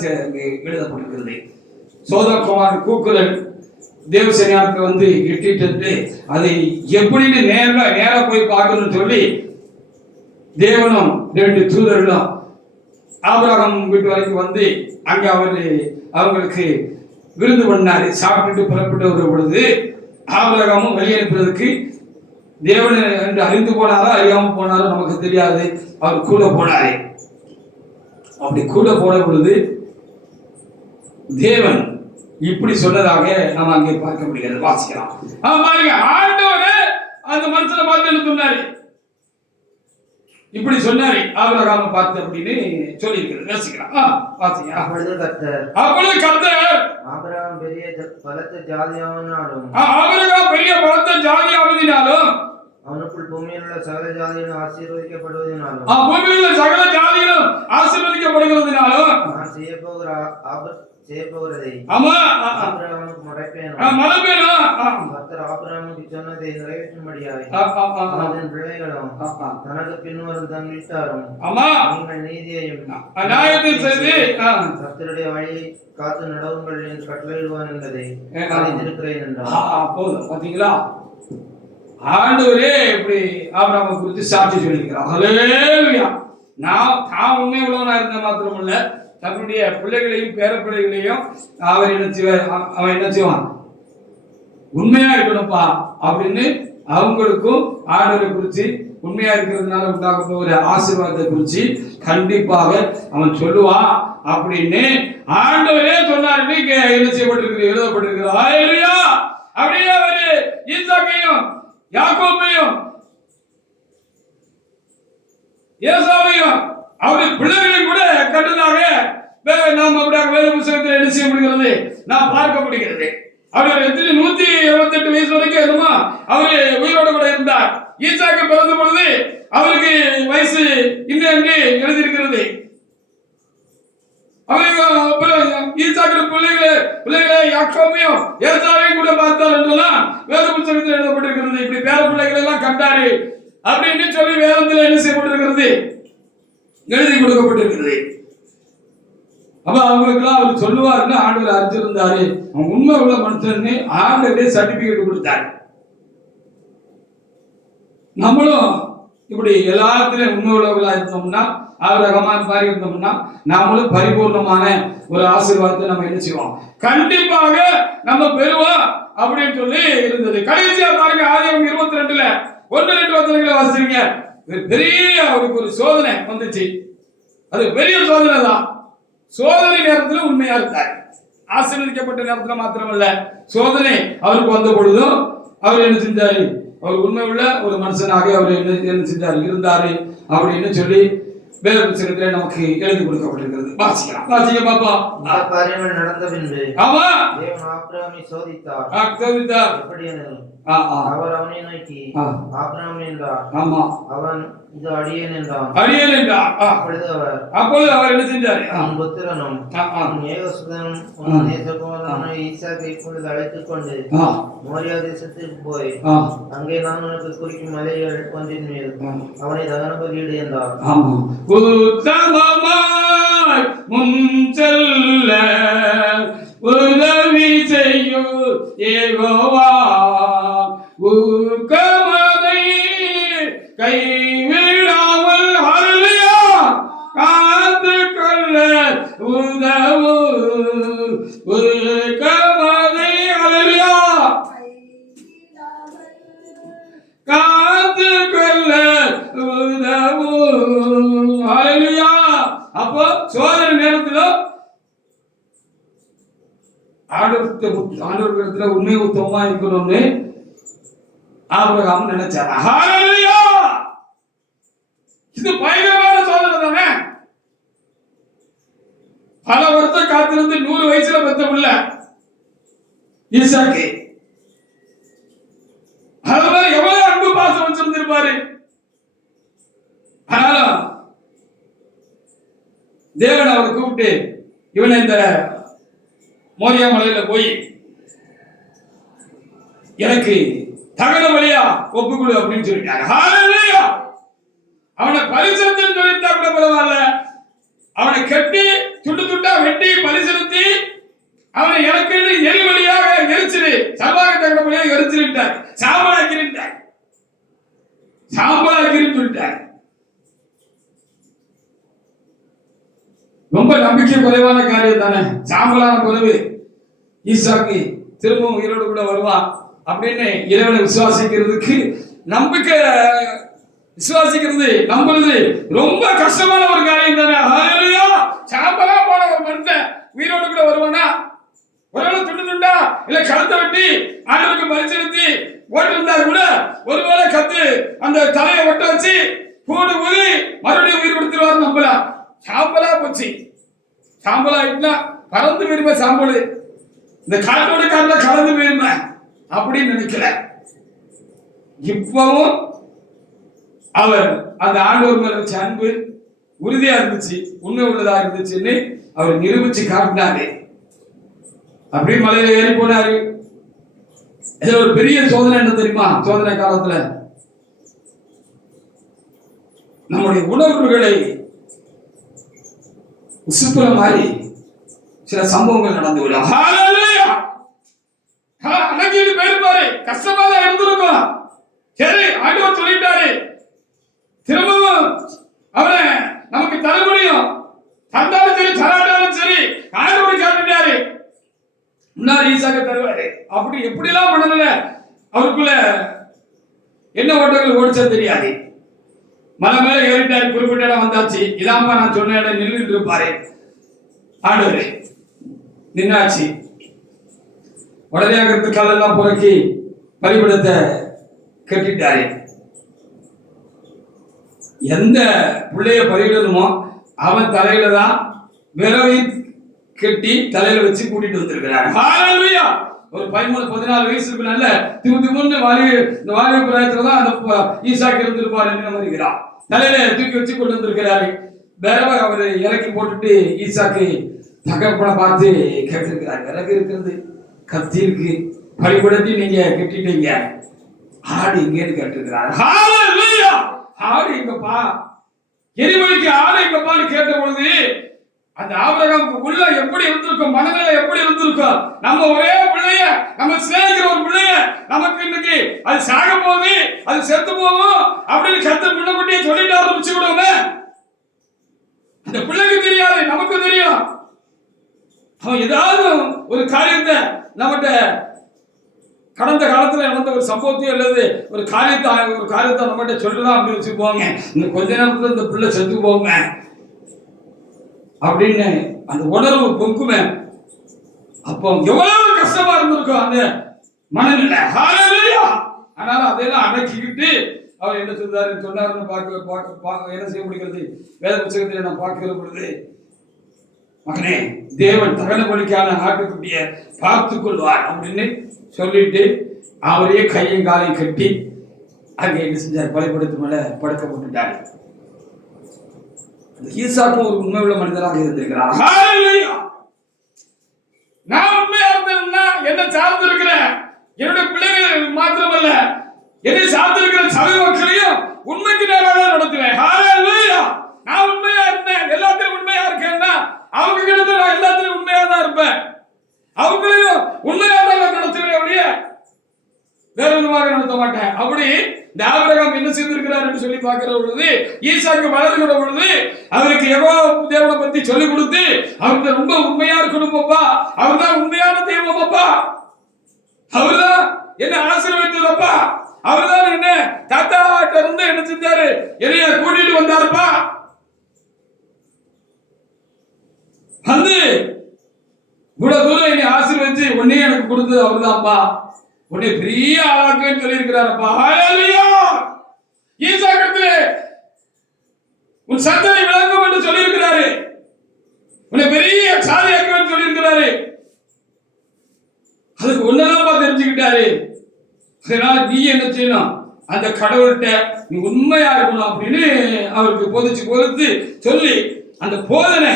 எழுதப்பட்டிருக்கிறது. சோதோம் கூக்குரல் தேவசேனாவுக்கு வந்து எட்டிட்டு அதை எப்படின்னு நேரா போய் பார்க்கணும்னு சொல்லி தேவனும் 2 தூதர்களும் ஆபிரகாம் வீட்டு வரைக்கும் வந்து அங்க அவங்களுக்கு விருந்து பண்ணாரு. சாப்பிட்டுட்டு புறப்பட்டு வரும் பொழுது ஆபிரகாமும் வெளியனுப்புறதுக்கு தேவன் என்று அறிந்து போனாரா அறியாம போனாரோ நமக்கு தெரியாது. அவர் கூட போனாரே. அப்படி கூட போன பொழுது தேவன் இப்படி சொன்னதாக நாம் அங்கே பார்க்க முடியாது. வாசிக்கலாம். பாருங்க, ஆண்டவரே அந்த மனுஷனை பார்த்து என்ன சொன்னாரு? இப்படி சொன்னாரு ஆபிரகாமை பார்த்து அப்படின்னு சொல்லி இருக்கிறது. வாசிக்கலாம். வாசிங்க. அப்பொழுது கர்த்தர் ஆபிரகாம் பெரிய பலத்த ஜாதியாவதினாலும் அவனுக்குள் பூமியில் உள்ள சகல ஜாதிகளும் ஆசீர்வதிக்கப்படுவதினாலும் நான் செய்யப்போகிறதை ஆபிரகாமுக்கு மறைப்பேன். கர்த்தர் ஆபிரகாமுக்கு சொன்னதை நிறைவேற்றும்படியாய் அவன் பிள்ளைகளும் தனக்கு பின்வரும் தன் வீட்டாரும் நீங்கள் நீதியையும் கர்த்தருடைய வழியை காத்து நடவுங்கள் என்று கட்டளையிடுவான் என்பதை அறிந்திருக்கிறேன் என்றார். பாத்தீங்களா, ஆண்டவரே இப்படி ஆபிரகாமை குறித்து சாட்சி சொல்லியிருக்கிறார். ஹல்லேலூயா. நான் உண்மை உள்ளவனா இருந்த மாத்திரமல்ல, தன்னுடைய பிள்ளைகளையும் பேர பிள்ளைகளையும் அவன் என்ன செய்வான்? உண்மையா இருக்கணும்ப்பா அப்படின்னு அவங்களுக்கும் ஆண்டவரை குறித்து உண்மையா இருக்கிறதுனால உண்டாக போகிற ஆசீர்வாதத்தை குறித்து கண்டிப்பாக அவன் சொல்லுவான் அப்படின்னு ஆண்டவரே சொன்னார். என்ன செய்யப்பட்டிருக்கிறது? எழுதப்பட்டிருக்கிறது. ஹல்லேலூயா. அப்படியே அவரு ஈசாக்கையும் யாக்கோபையும் ஏசாவையும் அவருடைய பிள்ளைகளையும் கூட கண்டதாக நாம் அப்படியே வேத புத்தகத்தில் என்ன செய்ய முடிகிறது? நாம் பார்க்க முடிகிறது. அவர் 178 வயசு வரைக்கும் என்னமோ அவரு உயிரோடு கூட இருந்தார். ஈசாக்கு பிறந்த பொழுது அவருக்கு வயசு இன்னும் என்று எழுதியிருக்கிறது. ஈசாக்கு பிள்ளைகளை யாக்கோபையும் ஏசாவையும் கூட பார்த்தார் என்றெல்லாம் வேத புத்தகத்தில் எழுதப்பட்டிருக்கிறது. இப்படி பேர பிள்ளைகளை எல்லாம் கண்டாரு அப்படின்னு சொல்லி வேதத்தில் என்ன செய்யப்பட்டிருக்கிறது? எழுதி கொடுக்கப்பட்டிருக்கிறது. அப்ப அவங்களுக்கெல்லாம் அவர் சொல்லுவாருன்னு ஆண்டவர் அறிஞ்சிருந்தாரு. அவன் உண்மை உள்ள மனுஷன்னு ஆண்டவரே சர்டிபிகேட் கொடுத்தாரு. நம்மளும் இப்படி எல்லாத்திலும் உண்மை உள்ளவர்களா இருந்தோம்னா, ஆபிரகாம் மாதிரி இருந்தோம்னா, நாமளும் பரிபூர்ணமான ஒரு ஆசீர்வாதத்தை நம்ம என்ன செய்வோம்? கண்டிப்பாக நம்ம பெறுவோம் அப்படின்னு சொல்லி இருந்தது. கடைசியா பாருங்க, ஆதியாகமம் 22ல 1-2 வசனங்களை வாசிங்க. பெரிய அவருக்கு ஒரு சோதனை வந்துச்சு. அது பெரிய சோதனை தான். சோதனை நேரத்தில் உண்மையா இருந்தார். ஆசீர்வதிக்கப்பட்ட நேரத்தில் மாத்திரமல்ல, சோதனை அவருக்கு வந்த பொழுதும் அவர் என்ன செஞ்சாரு? அவர் உண்மை உள்ள ஒரு மனுஷனாக அவர் என்ன செஞ்சாரு? இருந்தாரு அப்படின்னு சொல்லி வேத புத்தகத்திலே நமக்கு எழுதி கொடுக்கப்பட்டிருக்கிறது. வாசிக்கலாம். வாசிக்க பாப்பா. காரியங்கள் நடந்த பின்பு ஆமா தேவன் ஆபிரகாமை சோதித்தார். எப்படி எனில் அவர் அவனை நோக்கி ஆபிரகாம் என்றார். ஆமா, அவன் இது அடியேன் என்றான். அப்பொழுது அவர் என்ன செஞ்சார்? புத்திரனும் ஏகசுதனும் நேசகுமாரனான ஈசாக்கை இப்பொழுது அழைத்துக் கொண்டு மோரியா தேசத்துக்கு போய் அங்கே நான் உனக்கு குறிக்கும் மலைகள் ஒன்றின் மேல் அவனை தகன பலியிடு என்றார். உதவி செய்யும் யெகோவா ஊக்கமதை கைவிடாமல் ஹல்லேலூயா காத்து கொள்ள உதவு ஊக்கமதை ஹல்லேலூயா காத்து கொள்ள உதவு ஹல்லேலூயா. அப்போ சோதனை நேரத்தில் ஆண்டவரிடத்துல உண்மை உத்தமமா இருக்கணும்னு ஆபிரகாம் நினைச்சார். ஹல்லேலூயா. இது பயங்கரமான சோதனை தானே. பல வருஷம் காத்திருந்து 100 வயசுல பெத்த பிள்ளை ஈசாக்கு. அதுல எவ்வளவு அன்பு பாசம் வச்சிருந்திருப்பாரு. ஆனாலும் தேவன் அவரை கூப்பிட்டு இவனை இந்த மோரியா மலையில போய் எனக்கு தகன வழியா ஒப்புக்கொடு அப்படின்னு சொல்லிட்டாங்க. ஹல்லேலூயா. அவனை பரிசெலுத்துன்னு சொல்லிட்டா கூட பரவாயில்ல, அவனை கட்டி துண்டு துண்டா வெட்டி பரிசெலுத்தி அவனை எனக்கு எரிவழியாக எரிச்சிரு, சர்வாக தகன வழியாக எரிச்சிருட்டார், சாம்பலாக்கிட்டார், சாம்பலாக்கின்னு சொல்லிட்டார். ரொம்ப நம்பிக்கை குறைவான காரியம் தானே. சாம்பலான குறைவு. ஈசாக்கு திரும்பவும் உயிரோடு கூட வருவான் அப்படின்னு இறைவனை விசுவாசிக்கிறதுக்கு நம்பிக்கை விசுவாசிக்கிறது நம்புறது ரொம்ப கஷ்டமான ஒரு காரியம் தானே. ஹalleluya. சாம்பலா போன ஒரு மனுஷன் உயிரோடு கூட வருவானா? ஒருவேளை துண்டு துண்டா இல்ல கழுத்தை வெட்டி ஆண்டவருக்கு பரிசீலித்து ஓட்டிருந்தா கூட ஒருவேளை கத்து அந்த தலையை ஒட்ட வச்சு கூடு ஊதி மறுபடியும் உயிர் கொடுத்துருவாரு நம்பலாம். சாம்பலா போச்சு. சாம்பலா ஆயிட்டுனா பறந்து போயிருமே சாம்பல், இந்த காற்றோட காட்டுல கலந்து போயிருமே அப்படின்னு நினைக்கல. இப்பவும் அவர் அந்த ஆண்டவர் மேல வச்ச அன்பு உறுதியா இருந்துச்சு, உண்மை உள்ளதா இருந்துச்சுன்னு அவர் நிரூபிச்சு காட்டினாரு. அப்படி மலையில ஏறி போனாரு. ஒரு பெரிய சோதனை என்ன தெரியுமா? சோதனை காலத்துல நம்முடைய உணர்வுகளை உசுப்புற மாதிரி சில சம்பவங்கள் நடந்து விடும். அடங்கிட்டு போயிருப்பாரு, கஷ்டமா தான் இருந்திருக்கும். சரி, ஆண்டவர் சொல்லிட்டாரு, திரும்பவும் அவரை நமக்கு தர முடியும், தந்தாலும் சரி தராட்டாலும் சரி ஆண்டவர் காட்டிட்டாரு, முன்னாடி ஈசாக்க தருவாரு. அப்படி எப்படிலாம் பண்ணல, அவருக்குள்ள என்ன ஓட்டங்கள் ஓடிச்சா தெரியாது. மலை மேல ஏறிட்டாரு, குறிப்பிட்ட இடம் வந்தாச்சு, இதாம்பா நான் சொன்ன இடம் நின்றுட்டு இருப்பாரு. ஆண்டவரே நின்னாச்சு. உடனே அங்கிருந்து காலெல்லாம் புறக்கி பலிபீடத்தை கட்டிட்டாரு. எந்த பிள்ளைய பலியிடணுமோ அவன் தலையில தான் விரவை கட்டி தலையில வச்சு கூட்டிட்டு வந்திருக்கிறார். ஹalleluya. ஒரு 13-14 வயசுக்கு நல்ல திமுன்னு இந்த வாலிப பிராயத்துல தான் அந்த ஈசாக்கு இருந்திருப்பார் என்று நம்புகிறார். தலையில தூக்கி வச்சு கொண்டு வந்திருக்கிறாரு. விரவை அவர் இறக்கி போட்டுட்டு ஈசாக்கு தகப்பனை பார்த்து கேட்டிருக்கிறார், விறகு இருக்கிறது, கத்தி இருக்கு, பலிபீடத்தை நீங்க கட்டிட்டீங்க, ஆடு எங்கேன்னு கேட்டிருக்கிறார். ஹalleluya. ஆடு எங்கப்பா, எரிமலைக்கு ஆடு எங்கப்பான்னு கேட்ட பொழுது அந்த ஆபிரகாம் உள்ள எப்படி இருந்திருக்கும், மனநிலை எப்படி இருந்திருக்கும். நம்ம ஒரே பிள்ளைய, நம்ம சிநேகிக்கிற ஒரு பிள்ளைய நமக்கு இன்னைக்கு அது சாக போகுது, அது செத்து போகும் அப்படின்னு கத்த பிள்ளைக்குட்டியே சொல்லிட்டு ஆரம்பிச்சு விடுவோமே. அந்த பிள்ளைக்கு தெரியாது, நமக்கு தெரியும். அவன் ஏதாவது ஒரு காரியத்தை நம்மகிட்ட கடந்த காலத்துல நடந்த ஒரு சம்பவத்தையும் அல்லது ஒரு காரியத்தை நம்மகிட்ட சொல்லலாம் அப்படின்னு வச்சு போங்க, இன்னும் கொஞ்ச நேரத்துல இந்த பிள்ளை செத்து போங்க அப்படின்னு அந்த உணர்வு பொங்குமே. அப்போ எவ்வளவு கஷ்டமா இருந்திருக்கும் அந்த மனநிலை. ஹalleluya. ஆனாலும் அதையெல்லாம் அடக்கிக்கிட்டு அவர் என்ன சொன்னாருன்னு பார்க்க என்ன செய்ய முடிகிறது? வேத புத்தகத்தில் நான் பார்க்கிற பொழுது, மகனே தேவன் தகன பலிக்கான ஆட்டுக்குட்டியை பார்த்துக் கொள்வார் அப்படின்னு சொல்லிட்டு அவரையே கையும் காலையும் கட்டி அங்கே என்ன செஞ்சார்? பலிபீடத்து மேல படுக்க போட்டுட்டாரு. ஈசாக்கும் ஒரு உண்மை உள்ள மனிதராக இருந்திருக்கிறார். ஹalleluya. நான் உண்மையா இருந்தேன்னா என்ன சார்ந்து இருக்கிறேன், என்னுடைய பிள்ளைகள் மாத்திரமல்ல என்னை சார்ந்து இருக்கிற சபை மக்களையும் உண்மைக்கு நேராக நடத்துவேன். ஹalleluya. நான் உண்மையா இருந்தேன், எல்லாத்தையும் உண்மையா இருக்கேன்னா அவங்க கிட்ட நான் எல்லாத்திலும் உண்மையா தான் இருப்பேன், அவங்களையும் உண்மையா தான் நடத்துவேன், அப்படியே வேற விதமாக நடத்த மாட்டேன். அப்படி இந்த ஆபிரகாம் என்ன செய்திருக்கிறார் என்று சொல்லி பார்க்கிற பொழுது, ஈசாக்கு வளர்கிற பொழுது அவருக்கு யெகோவா தேவனை பத்தி சொல்லிக் கொடுத்து அவருக்கு ரொம்ப உண்மையா இருக்கணும் பாப்பா, அவர் தான் உண்மையான தெய்வம் பாப்பா, அவர் தான் என்ன ஆசீர்வதித்ததப்பா, அவர் தான் என்ன தாத்தாட்ட இருந்து என்ன செஞ்சாரு, என்னைய கூட்டிட்டு வந்தாருப்பா, வந்து இவ்வளவு தூரம் என்னை ஆசீர்வதிச்சு உன்னையே எனக்கு கொடுத்தது அவர் தான்ப்பா, உன்னை பெரிய ஆளாக்குன்னு சொல்லி இருக்கிறாரப்பா. ஹalleluya. ஈசாக்கிடத்திலே உன் சந்ததி விளங்கும் என்று சொல்லி இருக்கிறாரு, உன்னை பெரிய சாதியாக்குவேன்னு சொல்லி இருக்கிறாரு. அதுக்கு ஒன்னதான் தெரிஞ்சுக்கிட்டாரு. அதனால நீ என்ன செய்யணும், அந்த கடவுள்கிட்ட நீ உண்மையா இருக்கணும் அப்படின்னு அவருக்கு பொறுத்து சொல்லி அந்த போதனை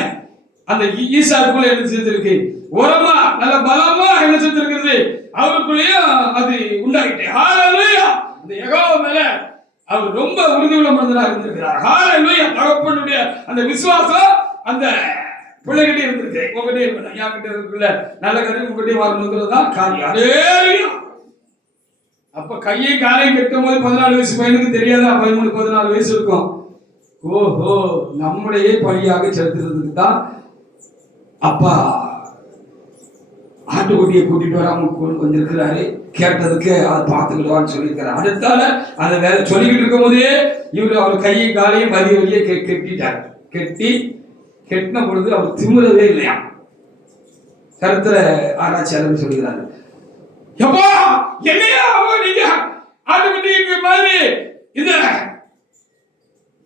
அந்த ஈசாக்குள்ள என்ன செஞ்சிருக்கு, உரமா நல்ல பலமா என்ன செஞ்சிருக்கிறது, அவருக்குள்ளேயும் அது உண்டாகிட்டு. ஹalleluya. இந்த யெகோவா மேல அவர் ரொம்ப உறுதியுள்ள மனிதராக இருந்திருக்கிறார். ஹalleluya. தகப்பனுடைய அந்த விசுவாசம் அந்த பிள்ளைகிட்ட இருந்திருக்கு. உங்ககிட்ட இருக்கணும், யார்கிட்ட இருக்குல்ல நல்ல காரியம் உங்ககிட்ட வரணுங்கிறது தான் காரியம். ஹalleluya. அப்ப கையை காலையும் கட்டும் போது 14 வயசு பையனுக்கு தெரியாதா, 13-14 வயசு இருக்கும். ஓஹோ, நம்முடைய பழியாக செலுத்துறதுக்கு தான் அப்பா ஆட்டுக்குட்டியை கூட்டிட்டு வராம வந்திருக்கிறாரு. கேட்டதுக்கு அதை பார்த்துக்கிடுவான்னு சொல்லியிருக்காரு. அடுத்தால அதை வேற சொல்லிக்கிட்டு இருக்கும் போதே இவரு அவர் கையும் காலையும் வலி வலியே கெட்டிட்டார். கெட்டின பொழுது அவர் திமுறவே இல்லையா. கருத்துல ஆராய்ச்சியாளர் சொல்லுகிறாரு, எப்பா என்னையா நீங்க ஆட்டுக்குட்டி மாதிரி இந்த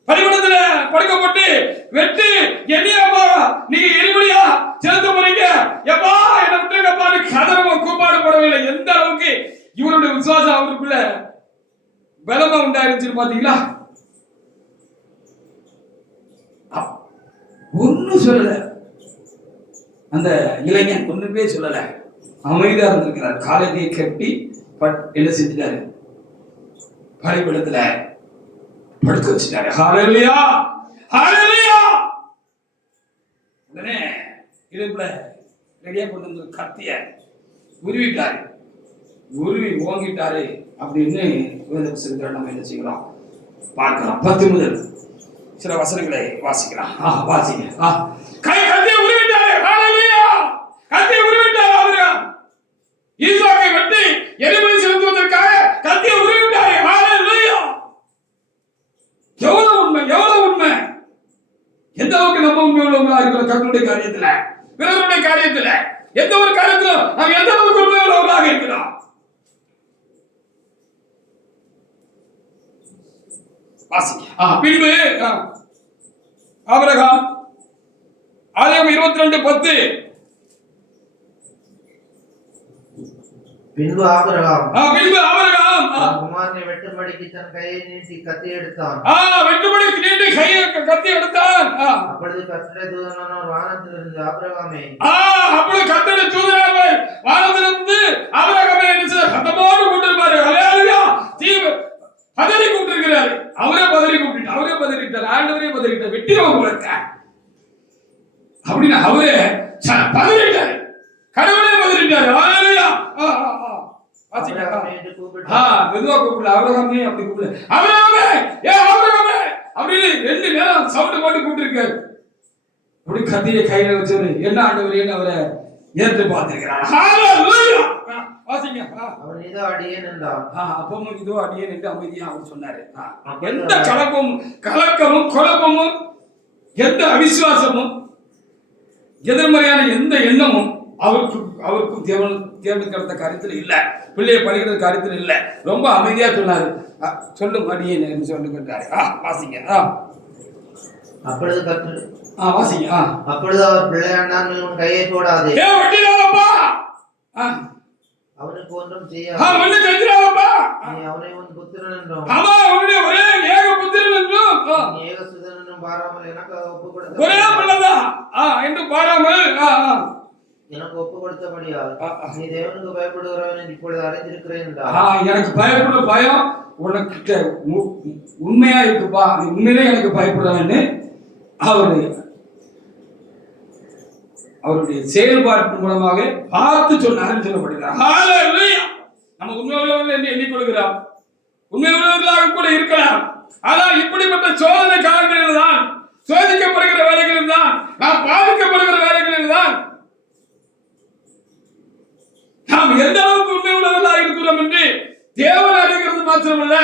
பரிமளத்துல படுக்கப்பட்டு வெட்டி என்னையாப்பா நீங்க இருபடியா செலுத்த போறீங்க, எப்பா என்ன விட்டுருங்கப்பான்னு கதறவ கூப்பாடு போடவில்லை. எந்த அளவுக்கு இவருடைய விசுவாசம் அவருக்குள்ள பலமா உண்டாயிருச்சுன்னு பாத்தீங்களா. ஒன்னும் சொல்லல, அந்த இளைஞன் ஒண்ணுமே சொல்லல, அமைதியா இருந்திருக்கிறார். காலையை கட்டி என்ன செஞ்சிட்டாரு, பலிபீடத்துல படுக்க வச்சுட்டாரு. ஹல்லேலூயா ஹல்லேலூயா. உடனே இடுப்புல ரெடியா கொண்டு வந்து கத்திய உருவிட்டாரு, உருவி ஓங்கிட்டாரு அப்படின்னு வேத புத்தகத்துல நம்ம என்ன செய்யலாம் பார்க்கலாம். 10 முதல் சில வசனங்களை வாசிக்கலாம். வாசிங்க. கத்தியை உருவிட்டாரு. ஹல்லேலூயா. கத்தியை உருவிட்டாரு. அவரு ஈசாக்கை வெட்டி எரிபலி செலுத்துவதற்காக கத்தியை உருவிட்டாரு. ஹல்லேலூயா. எவ்வளவு உண்மை, எவ்வளவு உண்மை. எந்த அளவுக்கு நம்ம உண்மை உள்ளவங்களா இருக்கிறோம் கர்த்தருடைய காரியத்துல, பிறருடைய காரியத்துல, எந்த ஒரு காரியத்திலும் நாம் எந்த அளவுக்கு உண்மை உள்ளவர்களாக இருக்கிறோம். வாசிக்க. பின்பு ஆபிரகாம் ஆதியாகமம் 22:10. பின்பு ஆபிரகாம் குமாரனை வெட்டும்படிக்கு தன் கையை நீட்டி கத்தி எடுத்தான். வெட்டும்படிக்கு நீட்டி கையை கத்தி எடுத்தான். அப்பொழுது கர்த்தருடைய தூதனானவர் வானத்திலிருந்து ஆபிரகாமே, அப்பொழுது கர்த்தருடைய தூதனானவர் வானத்திலிருந்து ஆபிரகாமே என்று சத்தமோடு கூப்பிட்டிருப்பாரு. ஹல்லேலூயா. பதறி கூப்பிட்டிருக்கிறாரு. அவரே பதறிட்டார். ஆண்டவரே பதறிட்டார். வெட்டிடுவோம் போலக்க அப்படின்னு அவரே பதறிட்டாரு. கடவுளே பதறிட்டாரு. ஹல்லேலூயா. மெதுவா கூப்பிடல, ஆபிரகாமே அப்படி கூப்பிடல, ஆபிரகாமே ஆபிரகாமே அப்படின்னு 2 நேரம் சவுண்ட் போட்டு கூப்பிட்டிருக்காரு. அப்படி கத்தியை கையில வச்சவரு என்ன ஆண்டவரேன்னு அவரை ஏற்று பார்த்திருக்கிறார். ஹல்லேலூயா. வாசிங்க. அவன் இதோ அடியேன் என்றான். அப்பவும் இதோ அடியேன் என்று அமைதியா அவர் சொன்னாரு. எந்த கலக்கமும் குழப்பமும், எந்த அவிசுவாசமும், எதிர்மறையான எந்த எண்ணமும் அவருக்கும் தேவனுக்கு காரியத்தில் இல்ல, பிள்ளையை படிக்கிறது காரியத்தில் இல்ல. ரொம்ப அமைதியா சொன்னாரு. சொல்லும் அடியேன் சொல்லுகிறாரு. வாசிங்க. அப்பொழுது கர்த்தர் வாசிங்க. அப்பொழுது அவர் பிள்ளையாண்டான், உன் கையை போடாதே, அவனுக்கு ஒன்றும் செய்யாதே, நீ அவனை உன் புத்திரன் என்றும் ஒரே ஏக புத்திரன் என்றும் நீ ஏக சுதன் என்றும் பாராமல் எனக்கு ஒப்பு கொடுத்த ஒரே பிள்ளைதான் என்று பாராமல் எனக்கு ஒப்பு கொடுத்தபடியால் நீ தேவனுக்கு பயப்படுகிறவன் இப்பொழுது அறிந்திருக்கிறேன் என்றார். எனக்கு பயப்படுற பயம் உனக்கிட்ட உண்மையா இருக்குப்பா, உண்மையிலே எனக்கு பயப்படுறவன்னு அவருடைய செயல்பாட்டு மூலமாக பார்த்து சொன்னாருன்னு சொல்லப்படுகிறார். நம்ம உண்மை உள்ளவர்கள் என்று எண்ணிக்கொள்கிறோம், உண்மை உள்ளவர்களாக கூட இருக்கலாம். ஆனால் இப்படிப்பட்ட சோதனை காலங்களில் தான், சோதிக்கப்படுகிற வேலைகளில் தான், நாம் பாதிக்கப்படுகிற வேலைகளில் தான் நாம் எந்த அளவுக்கு உண்மை உள்ளவர்களாக இருக்கிறோம் என்று தேவன் அறிகிறது மாத்திரமல்ல,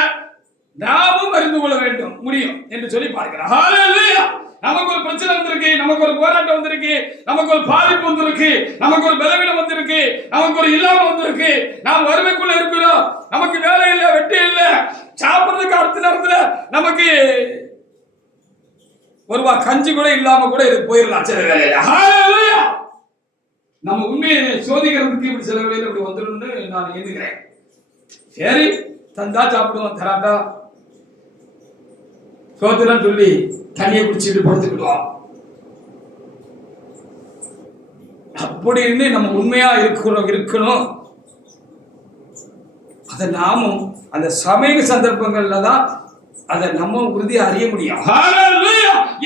நாமும் அறிந்து கொள்ள வேண்டும் முடியும் என்று சொல்லி பார்க்கிறோம். ஹல்லேலூயா. நமக்கு ஒரு பிரச்சனை வந்திருக்கு, நமக்கு ஒரு போராட்டம் வந்திருக்கு, நமக்கு ஒரு பாதிப்பு வந்திருக்கு, நமக்கு ஒரு பலவீனம் வந்திருக்கு, நமக்கு ஒரு இல்லாம வந்திருக்கு, நாம் வறுமைக்குள்ள இருக்கிறோம், நமக்கு வேலை இல்லை, வெட்டி இல்லை, சாப்பிடுறதுக்கு அடுத்த நேரத்துல நமக்கு ஒருவா கஞ்சி கூட இல்லாம கூட போயிடலாம் சில வேலையில. ஹல்லேலூயா. நம்ம உண்மையை சோதிக்கிறதுக்கு இப்படி சில வேலையில இப்படி வந்துடும் நான் எண்ணுகிறேன். சரி, தந்தா சாப்பிடுவோம், தராட்டா சோதனை சொல்லி தண்ணியை குடிச்சிட்டு படுத்துக்கிடுவோம். அப்படின்னு நம்ம உண்மையா இருக்கணும். அதை நாமும் அந்த சமய சந்தர்ப்பங்கள்ல தான் அதை நம்ம உறுதியா அறிய முடியும்.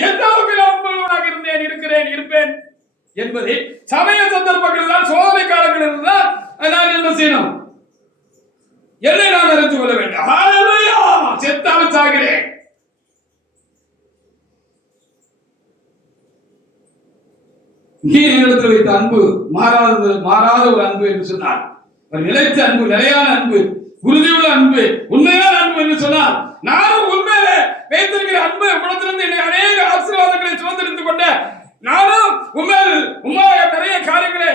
எந்த அளவுக்கு நான் உண்மையாக இருப்பேன் என்பதை சமய சந்தர்ப்பங்கள் தான், சோதனை காலங்களில் தான் நான் என்ன செய்யணும், என்னை நான் அறிந்து கொள்ள வேண்டும். செத்தாலும் சாகிறேன். நீ என்னிடத்தில் வைத்த அன்பு மாறாத ஒரு அன்பு என்று சொன்னார். ஒரு நிலைத்த அன்பு, நிலையான அன்பு, உறுதியுள்ள அன்பு, உண்மையான அன்பு என்று சொன்னார். நானும் உண்மையில வைத்திருக்கிற அன்பு குணத்திலிருந்து என்னை அநேக ஆசீர்வாதங்களை சுதந்திரித்துக் கொண்ட நானும் உண்மையாக நிறைய காரியங்களை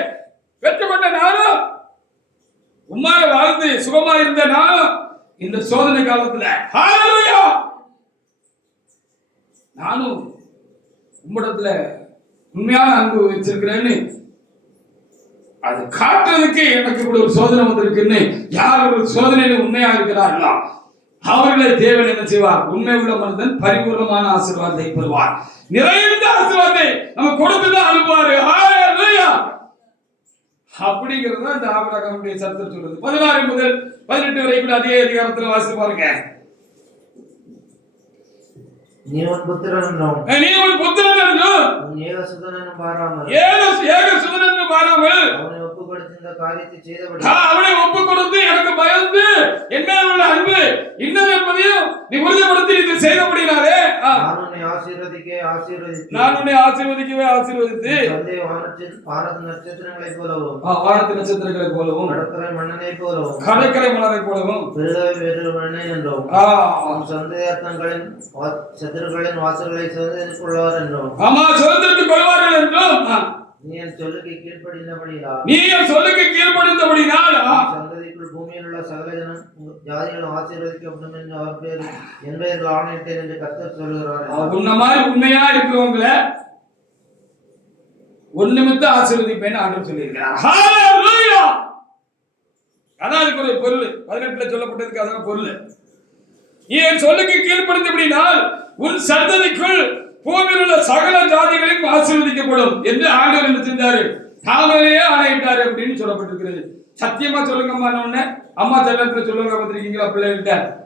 பெற்றுக்கொண்ட நானும் உண்மையாக வாழ்ந்து சுகமா இருந்த நானும் இந்த சோதனை காலத்துல ஹல்லேலூயா நானும் உம்மிடத்துல உண்மையான அன்பு வச்சிருக்கிறேன்னு அது காட்டுறதுக்கு எனக்கு கூட ஒரு சோதனை வந்திருக்குன்னு யார் ஒரு சோதனையில உண்மையா இருக்கிறார்களோ அவர்களை தேவன் என்ன செய்வார்? உண்மை உள்ள மனிதன் பரிபூர்ணமான ஆசீர்வாதத்தை பெறுவார். நிறைந்த ஆசீர்வாதத்தை நம்ம கொடுத்துதான் அனுப்புவாரு. ஹல்லேலூயா. அப்படிங்கிறது தான் இந்த ஆபிரகாமுடைய சரித்திரம் சொல்றது. 16 முதல் 18 வரை கூட அதே அதிகாரத்தில் வாசித்து பாருங்க. நீ உன் புத்திரன் என்றும் உன் ஏகசுதன் என்று பாராமல் அவனை ஒப்புக் கொடுத்து இந்த காரியத்தை செய்தபடி அவனை ஒப்புக் கொடுத்து எனக்கு பயந்து என் மேல் உள்ள அன்பு இன்னது என்பதையும் நீ உறுதிப்படுத்தி இதை செய்தபடினாலே நான் உன்னை ஆசீர்வதிக்கவே ஆசீர்வதித்து வானத்து நட்சத்திரங்களைப் போலவும் வானத்து நட்சத்திரங்களைப் போலவும் கடற்கரை மணலைப் போலவும் பெருகவே பண்ணேன் என்றும் உன் சந்தேகங்களின் சத்துருக்களின் வாசல்களை சுதந்திரித்துக் என்றும் ஆமா சுதந்திரித்துக் கொள்வார்கள் என்றும் நீ என் சொல்லுக்கு கீழ்ப்படிந்தபடினால் சந்ததிக்குள் பூமியில் உள்ள சகல ஜாதிகளும் ஆசீர்வதிக்கப்படும் என்று அவர் பேர் என் பெயரில் ஆணையிட்டேன் என்று கர்த்தர் சொல்லுகிறார். உன்ன மாதிரி உண்மையா இருக்கிறவங்கள ஒரு நிமித்தம் ஆசீர்வதிப்பேன்னு ஆண்டவர் சொல்லியிருக்கிறார். ஹல்லேலூயா. அதான் அதுக்கு ஒரு பொருள் 18ல சொல்லப்பட்டதுக்கு அதான் பொருள். நீ என் சொல்லுக்கு கீழ்ப்படிந்தபடினால் உன் சந்ததிக்குள் பூமியில் உள்ள சகல ஜாதிகளையும் ஆசீர்வதிக்கப்படும் என்று ஆண்டவர் என்ன செஞ்சாரு? தாமரையே ஆணையிட்டாரு அப்படின்னு சொல்லப்பட்டிருக்கிறது. சத்தியமா சொல்லுங்கம்மா. உடனே அம்மா செல்லத்துல சொல்லுங்க பார்த்திருக்கீங்களா?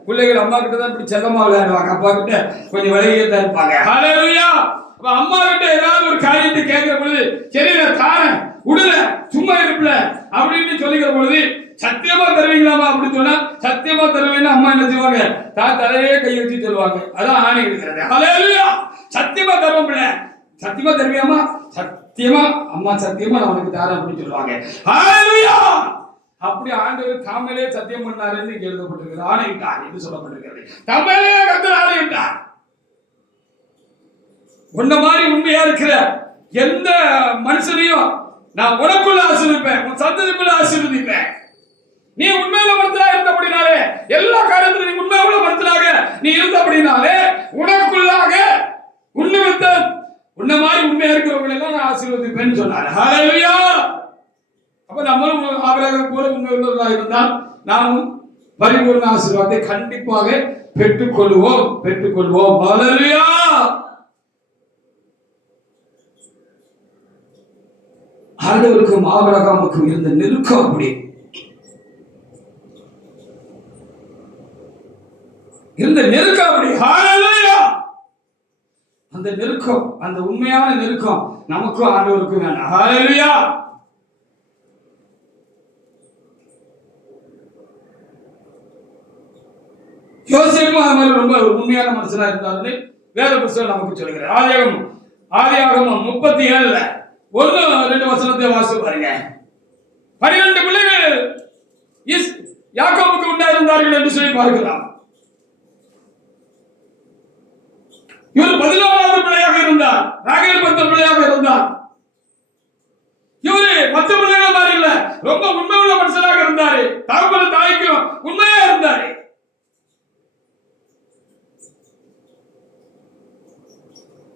பிள்ளைகள் அம்மா கிட்ட தான் இப்படி செல்லமா விளையாடுவாங்க, அப்பா கிட்ட கொஞ்சம் விலகியே தான் இருப்பாங்க. ஹல்லேலூயா. அப்ப அம்மா கிட்ட ஏதாவது ஒரு காரியத்தை கேட்கிற பொழுது சரி நான் தாரேன் விடல சும்மா இருப்பல அப்படின்னு சொல்லிக்கிற பொழுது சத்தியமா தருவீங்களாமா அப்படின்னு சொன்னா சத்தியமா தருவேன்னு அம்மா என்ன செய்வாங்க? தலையே கை வச்சு சொல்லுவாங்க. அதான் ஆணை இருக்கிறது. ஹல்லேலூயா. சத்தியமா தருவோம் பிள்ளை, சத்தியமா தருவியாமா? சத்தியமா அம்மா சத்தியமா நான் உனக்கு தரேன் அப்படின்னு சொல்லுவாங்க. ஹல்லேலூயா. அப்படி ஆண்டவர் தாமலே சத்தியம் பண்ணாருன்னு இங்க எழுதப்பட்டிருக்கிறது. ஆணையிட்டார் என்று சொல்லப்பட்டிருக்கிறது. தாமலே கர்த்தர் ஆணையிட்டார். உன்ன மாதிரி உண்மையா இருக்கிற எந்த மனுஷனையும் நான் உனக்குள்ள ஆசீர்வதிப்பேன், உன் சந்ததிக்குள்ள ஆசீர்வதிப்பேன். நீ உண்மையில மனத்திலாக இருந்தபடினாலே எல்லா காரியத்திலும் நீ உண்மை உள்ள மனத்திலாக நீ இருந்தபடினாலே உனக்குள்ளாக உன்ன மாதிரி உண்மையா இருக்கிறவங்களை எல்லாம் நான் ஆசீர்வதிப்பேன்னு சொன்னார். ஹல்லேலூயா. அப்ப நம்மளும் ஆபிரகாம் போல உண்மை உள்ளவர்களாக இருந்தால் நாமும் பரிபூர்ண ஆசீர்வாதத்தை கண்டிப்பாக பெற்றுக்கொள்வோம். ஹல்லேலூயா. ஆண்டவருக்கும் ஆபிரகாமுக்கும் இருந்த நெருக்கம் அப்படி ஹல்லேலூயா. அந்த நெருக்கம், அந்த உண்மையான நெருக்கம் நமக்கும் ஆண்டவருக்கும் வேணும். ஹல்லேலூயா. யோசேப்பு அது மாதிரி ரொம்ப உண்மையான மனுஷனா இருந்தாருன்னு வேத புத்தகம் நமக்கு சொல்லுகிறார். ஆதியாகமம் 37ல 1-2 வசனத்தை வாசித்து பாருங்க. 12 பிள்ளைகள் யாக்கோபுக்கு உண்டாயிருந்தார்கள் என்று சொல்லி பார்க்கலாம். இவர் 14வது பிள்ளையாக இருந்தார். ராகேல் 10 பிள்ளையாக இருந்தார். இவரு 10 பிள்ளைகள் மாதிரி இல்ல, ரொம்ப உண்மை உள்ள மனுஷனாக இருந்தாரு. தகப்பனும் தாய்க்கும் உண்மையா இருந்தாரு.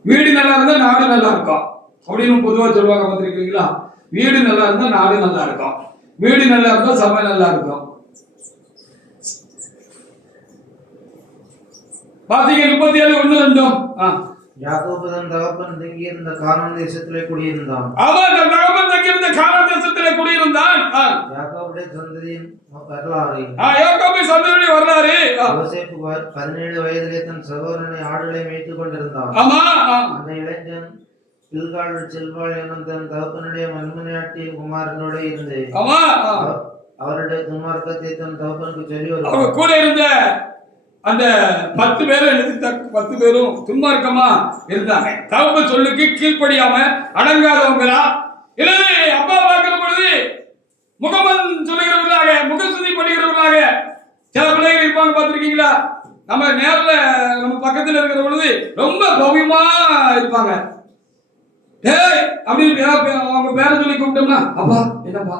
வீடு நல்லா இருந்தா நாடு நல்லா இருக்கும் அப்படின்னு பொதுவா சொல்லுவாங்க. பார்த்திருக்கீங்களா? வீடு நல்லா இருந்தா நாடு நல்லா இருக்கும், வீடு நல்லா இருந்தா சபை நல்லா இருக்கும். பாத்தீங்க 37:1-2. யாக்கோபு தன் தகப்பன் தங்கியிருந்த கானான் தேசத்திலே குடியிருந்தான். அவன் தன் தகப்பன் தங்கியிருந்த கானான் தேசத்திலே குடியிருந்தான். யாக்கோபுடைய சந்ததியின் வரலாறு. யாக்கோபு சந்ததியின் வரலாறு. யோசேப்பு 17 வயதிலே தன் சகோதரனை ஆடுகளை மேய்த்துக் கொண்டிருந்தான். ஆமா. அந்த இளைஞன் பில்காள் செல்வாள் எனும் தன் தகப்பனுடைய மண்மனையாட்டி குமாரனோட இருந்து அவருடைய துன்மார்க்கத்தை தன் தகப்பனுக்கு சொல்லி கூட இருந்த அந்த 10 பேரும் எழுதி 10 பேரும் துன்மார்க்கமா இருந்தாங்க. தகப்பன் சொல்லுக்கு கீழ்ப்படியாம அடங்காதவங்களா, இல்லது அப்பா பார்க்கிற பொழுது முகமன் சொல்லுகிறவர்களாக, முகஸ்துதி பண்ணுகிறவர்களாக சில பிள்ளைகள் இருப்பாங்க. பார்த்திருக்கீங்களா? நம்ம நேரில் நம்ம பக்கத்தில் இருக்கிற பொழுது ரொம்ப பவ்யமா இருப்பாங்க. டேய் அப்படின்னு அவங்க பேரை சொல்லி கூப்பிட்டோம்னா, அப்பா என்னப்பா,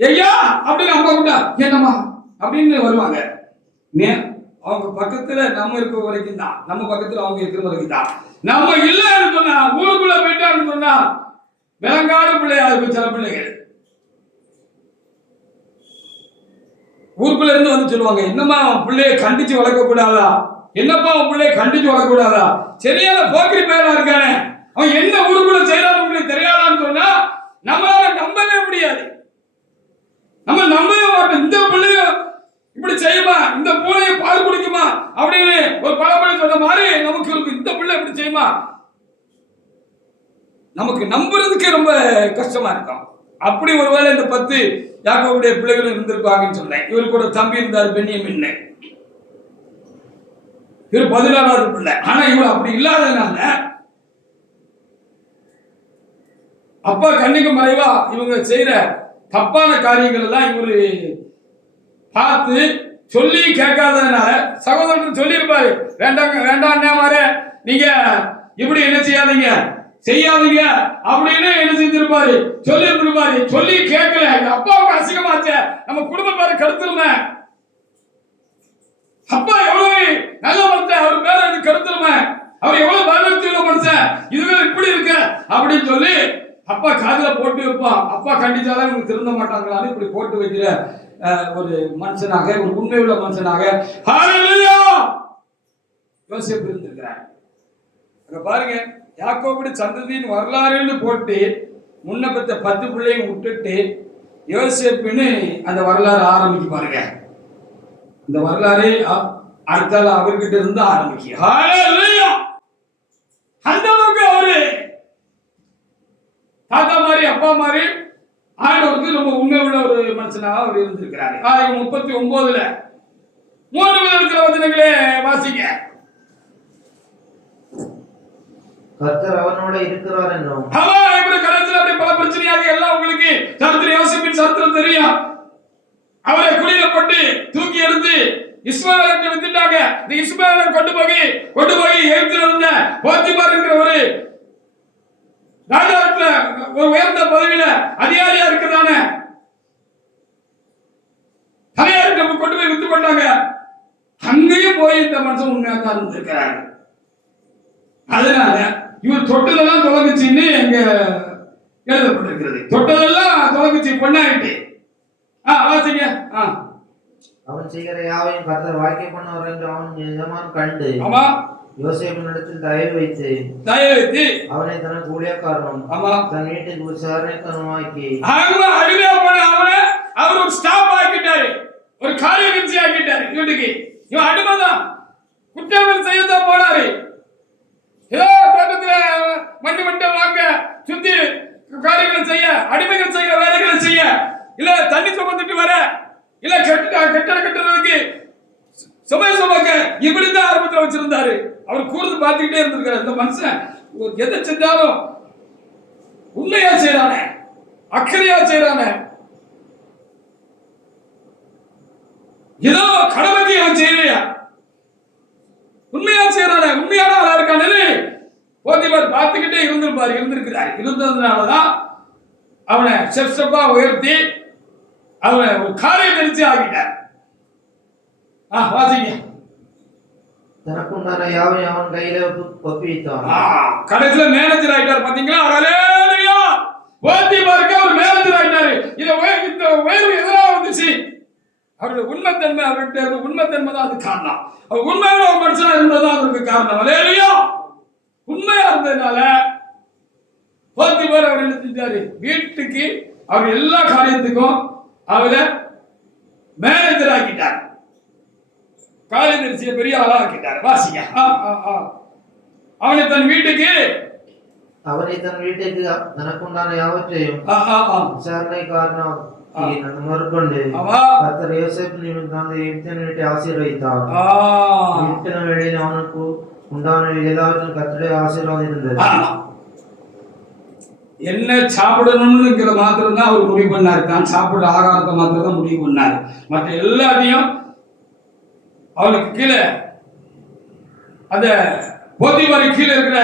ஐயா அப்படின்னு அம்மா கூப்பிட்டா என்னம்மா அப்படின்னு வருவாங்க. அவங்க பக்கத்துல நம்ம இருக்கிற வரைக்கும் தான், நம்ம பக்கத்துல அவங்க இருக்கிற வரைக்கும் தான். நம்ம இல்லைன்னு சொன்னா, ஊருக்குள்ள போயிட்டான்னு சொன்னா விளங்காத பிள்ளையா இருக்கும் சில பிள்ளைகள். ஊருக்குள்ள இருந்து வந்து சொல்லுவாங்க, என்னம்மா பிள்ளைய கண்டிச்சு வளர்க்க கூடாதா, என்னப்பா உன் பிள்ளைய கண்டிச்சு வளர்க்க கூடாதா, சரியான போக்கிரி பேரா இருக்கானே, அவன் என்ன ஊருக்குள்ள செய்யறான்னு உங்களுக்கு தெரியாதான்னு சொன்னா நம்மளால நம்பவே முடியாது. நம்ம நம்பவே மாட்டோம். இந்த பிள்ளைய இப்படி செய்யுமா, இந்த பூனையை பால் குடிக்குமா அப்படின்னு ஒரு பழமொழி சொன்ன மாதிரி நமக்கு இருக்கு. இந்த பிள்ளை இப்படி செய்யுமா, நமக்கு நம்புறதுக்கு ரொம்ப கஷ்டமா இருக்கும். அப்படி ஒருவேளை இந்த 10 யாக்கோபுடைய பிள்ளைகளும் இருந்திருப்பாங்கன்னு சொன்னேன். இவருக்கு ஒரு தம்பி இருந்தார், பென்யமீன். இவர் 16வது பிள்ளை. ஆனா இவர் அப்படி இல்லாததுனால அப்பா கண்ணுக்கு மறைவா இவங்க செய்யற தப்பான காரியங்கள் எல்லாம் இவரு பார்த்து சொல்லி கேட்காததுனால, சகோதரன் சொல்லியிருப்பாரு, வேண்டாம் மாதிரி நீங்க இப்படி என்ன செய்யாதீங்க செய்யாதீங்க அப்படின்னு என்ன செஞ்சிருப்பாரு, சொல்லி இருந்திருப்பாரு. சொல்லி கேட்கல. அப்பாவுக்கு அசிங்கமாச்ச, நம்ம குடும்ப பேரை கருத்துருமே, அப்பா எவ்வளவு நல்ல மனுஷன், அவர் பேரை கருத்துருமே, அவர் எவ்வளவு பயன்படுத்தி மனுஷன், இதுவே இப்படி இருக்கு அப்படின்னு சொல்லி அப்பா காதுல போட்டு வைப்பான். அப்பா கண்டிச்சாலும் இவங்க திருந்த மாட்டாங்களான்னு இப்படி போட்டு வைக்கிற ஒரு மனுஷனாக, ஒரு உண்மை உள்ள மனுஷனாக யோசேப்பு இருந்திருக்கிறார். அங்க பாருங்க, யாக்கோபுடைய சந்ததியின் வரலாறுன்னு போட்டு முன்ன பெற்ற 10 பிள்ளையும் விட்டுட்டு யோசேப்புன்னு அந்த வரலாறு ஆரம்பிக்க பாருங்க. அந்த வரலாறு அடுத்தால அவர்கிட்ட இருந்து ஆரம்பிக்க. அந்த அளவுக்கு அவரு தாத்தா மாதிரி அப்பா மாதிரி ஆண்டவருக்கு ரொம்ப உண்மை உள்ள ஒரு மனுஷனாக அவர் இருந்திருக்கிறாரு. 39ல 3 இருக்கிற வசனங்களே வாசிங்க. கர்த்தர் அவனோட இருக்கிறார் என்றும், கடைசியில் அப்படி பல பிரச்சனையாக எல்லாம் உங்களுக்கு சரித்திரம், யோசேப்பின் சரித்திரம் தெரியும். அவரை குழியில போட்டு தூக்கி எடுத்து இஸ்மாயிலுக்கு வித்துட்டாங்க. இந்த இஸ்மாயிலை கொண்டு போய் எகிப்தில் இருந்த போத்திபார் என்கிற ஒரு ராஜாவுல ஒரு உயர்ந்த பதவியில அதிகாரியா இருக்கிறதானே தலையாருக்கு கொண்டு போய் வித்து கொண்டாங்க. அங்கேயும் போய் இந்த மனுஷன் உண்மையா தான் இருந்திருக்கிறாரு. அதனால இவர் தொட்டதெல்லாம் தொலைக்குச்சின்னு எங்க எழுதப்பட்டிருக்கிறது. தொட்டதெல்லாம் தொலைக்குச்சி, பொண்ணாயிட்டு. வாசிங்க. அவன் செய்கிற யாவையும் கர்த்தர் வாக்கிய பண்ணுவார் என்று அவன் எஜமான் கண்டு, ஆமா, யோசேப்பினிடத்தில் தயவு வைத்து அவனை தனக்கு ஊழியக்காரனும் தன் வீட்டுக்கு விசாரணைக்காரனுமாக்கி அவர் ஒரு ஸ்டாப் ஆக்கிட்டாரு, ஒரு காரியகட்சி ஆக்கிட்டாரு. வீட்டுக்கு இவன் அடிமைதான், குற்றங்கள் செய்யத்தான் போனாரு. ஏதோ தோட்டத்துல மண்ணு வாங்க, சுத்தி காரியங்களை செய்ய, அடிமைகள் செய்ய, வேலைகளை செய்ய, இல்ல தண்ணி சுமந்துட்டு வர, இல்ல கட்டடம் கட்டுறதுக்கு சுமை சுமக்க, இப்படித்தான் ஆரம்பத்தில் வச்சிருந்தாரு. அவர் கூர்ந்து பார்த்துக்கிட்டே இருந்திருக்காரு. இந்த மனுஷன் எதை செஞ்சாலும் உண்மையா செய்யறானே, அக்கறையா செய்யறானே, ஏதோ கடமைக்கு அவன் செய்யலையா, உண்மையா செய்யறானே, உண்மையான ஆளா இருக்கானே போத்திபார் பார்த்துக்கிட்டே இருந்திருக்கிறார். இருந்ததுனாலதான் அவனை ஸ்டெப்பா உயர்த்தி அவனை ஒரு காரியம் நினைச்சு ஆகிட்டார். வாசிங்க. தனக்குண்டான யாவை அவன் கையில ஒப்பித்தான். கடைசியில மேனேஜர் ஆயிட்டார். பாத்தீங்களா? ஹல்லேலூயா! போத்திபாருக்கு அவர் மேனேஜர் ஆயிட்டாரு. இந்த உயர்வு எதனால வந்துச்சு? அவருடைய உண்மைத்தன்மை, அவர்கிட்ட இருந்த உண்மைத்தன்மை தான் அது காரணம். அவர் உண்மையான ஒரு மனுஷனா இருந்ததுதான் அதற்கு காரணம். ஹல்லேலூயா! உண்மையா இருந்ததுனால போத்திபார் அவர் என்ன செஞ்சாரு? வீட்டுக்கு அவர் எல்லா காரியத்துக்கும் அவரை மேனேஜர் ஆக்கிட்டார். காரியதரிசியை பெரிய ஆளா ஆக்கிட்டார். வாசிங்க. அவனை தன் வீட்டுக்கு தனக்குண்டான யாவற்றையும் விசாரணைக்காரனாக முதற்கொண்டு கர்த்தர் யோசேப்பு நிமித்தம் எகிப்தியன் வீட்டை ஆசீர்வதித்தார். எகிப்தியன் வேளையில் அவனுக்கு உண்டான எல்லாருக்கும் கர்த்தருடைய ஆசீர்வாதம் இருந்தது. என்ன சாப்பிடணும்னுங்கிற மாத்திரம் தான் அவர் முடிவு பண்ணார். தான் சாப்பிடுற ஆகாரத்தை மாத்திரம் தான் முடிவு பண்ணார். மற்ற எல்லாத்தையும் அவனுக்கு கீழே அந்த போத்திபாரி கீழே இருக்கிற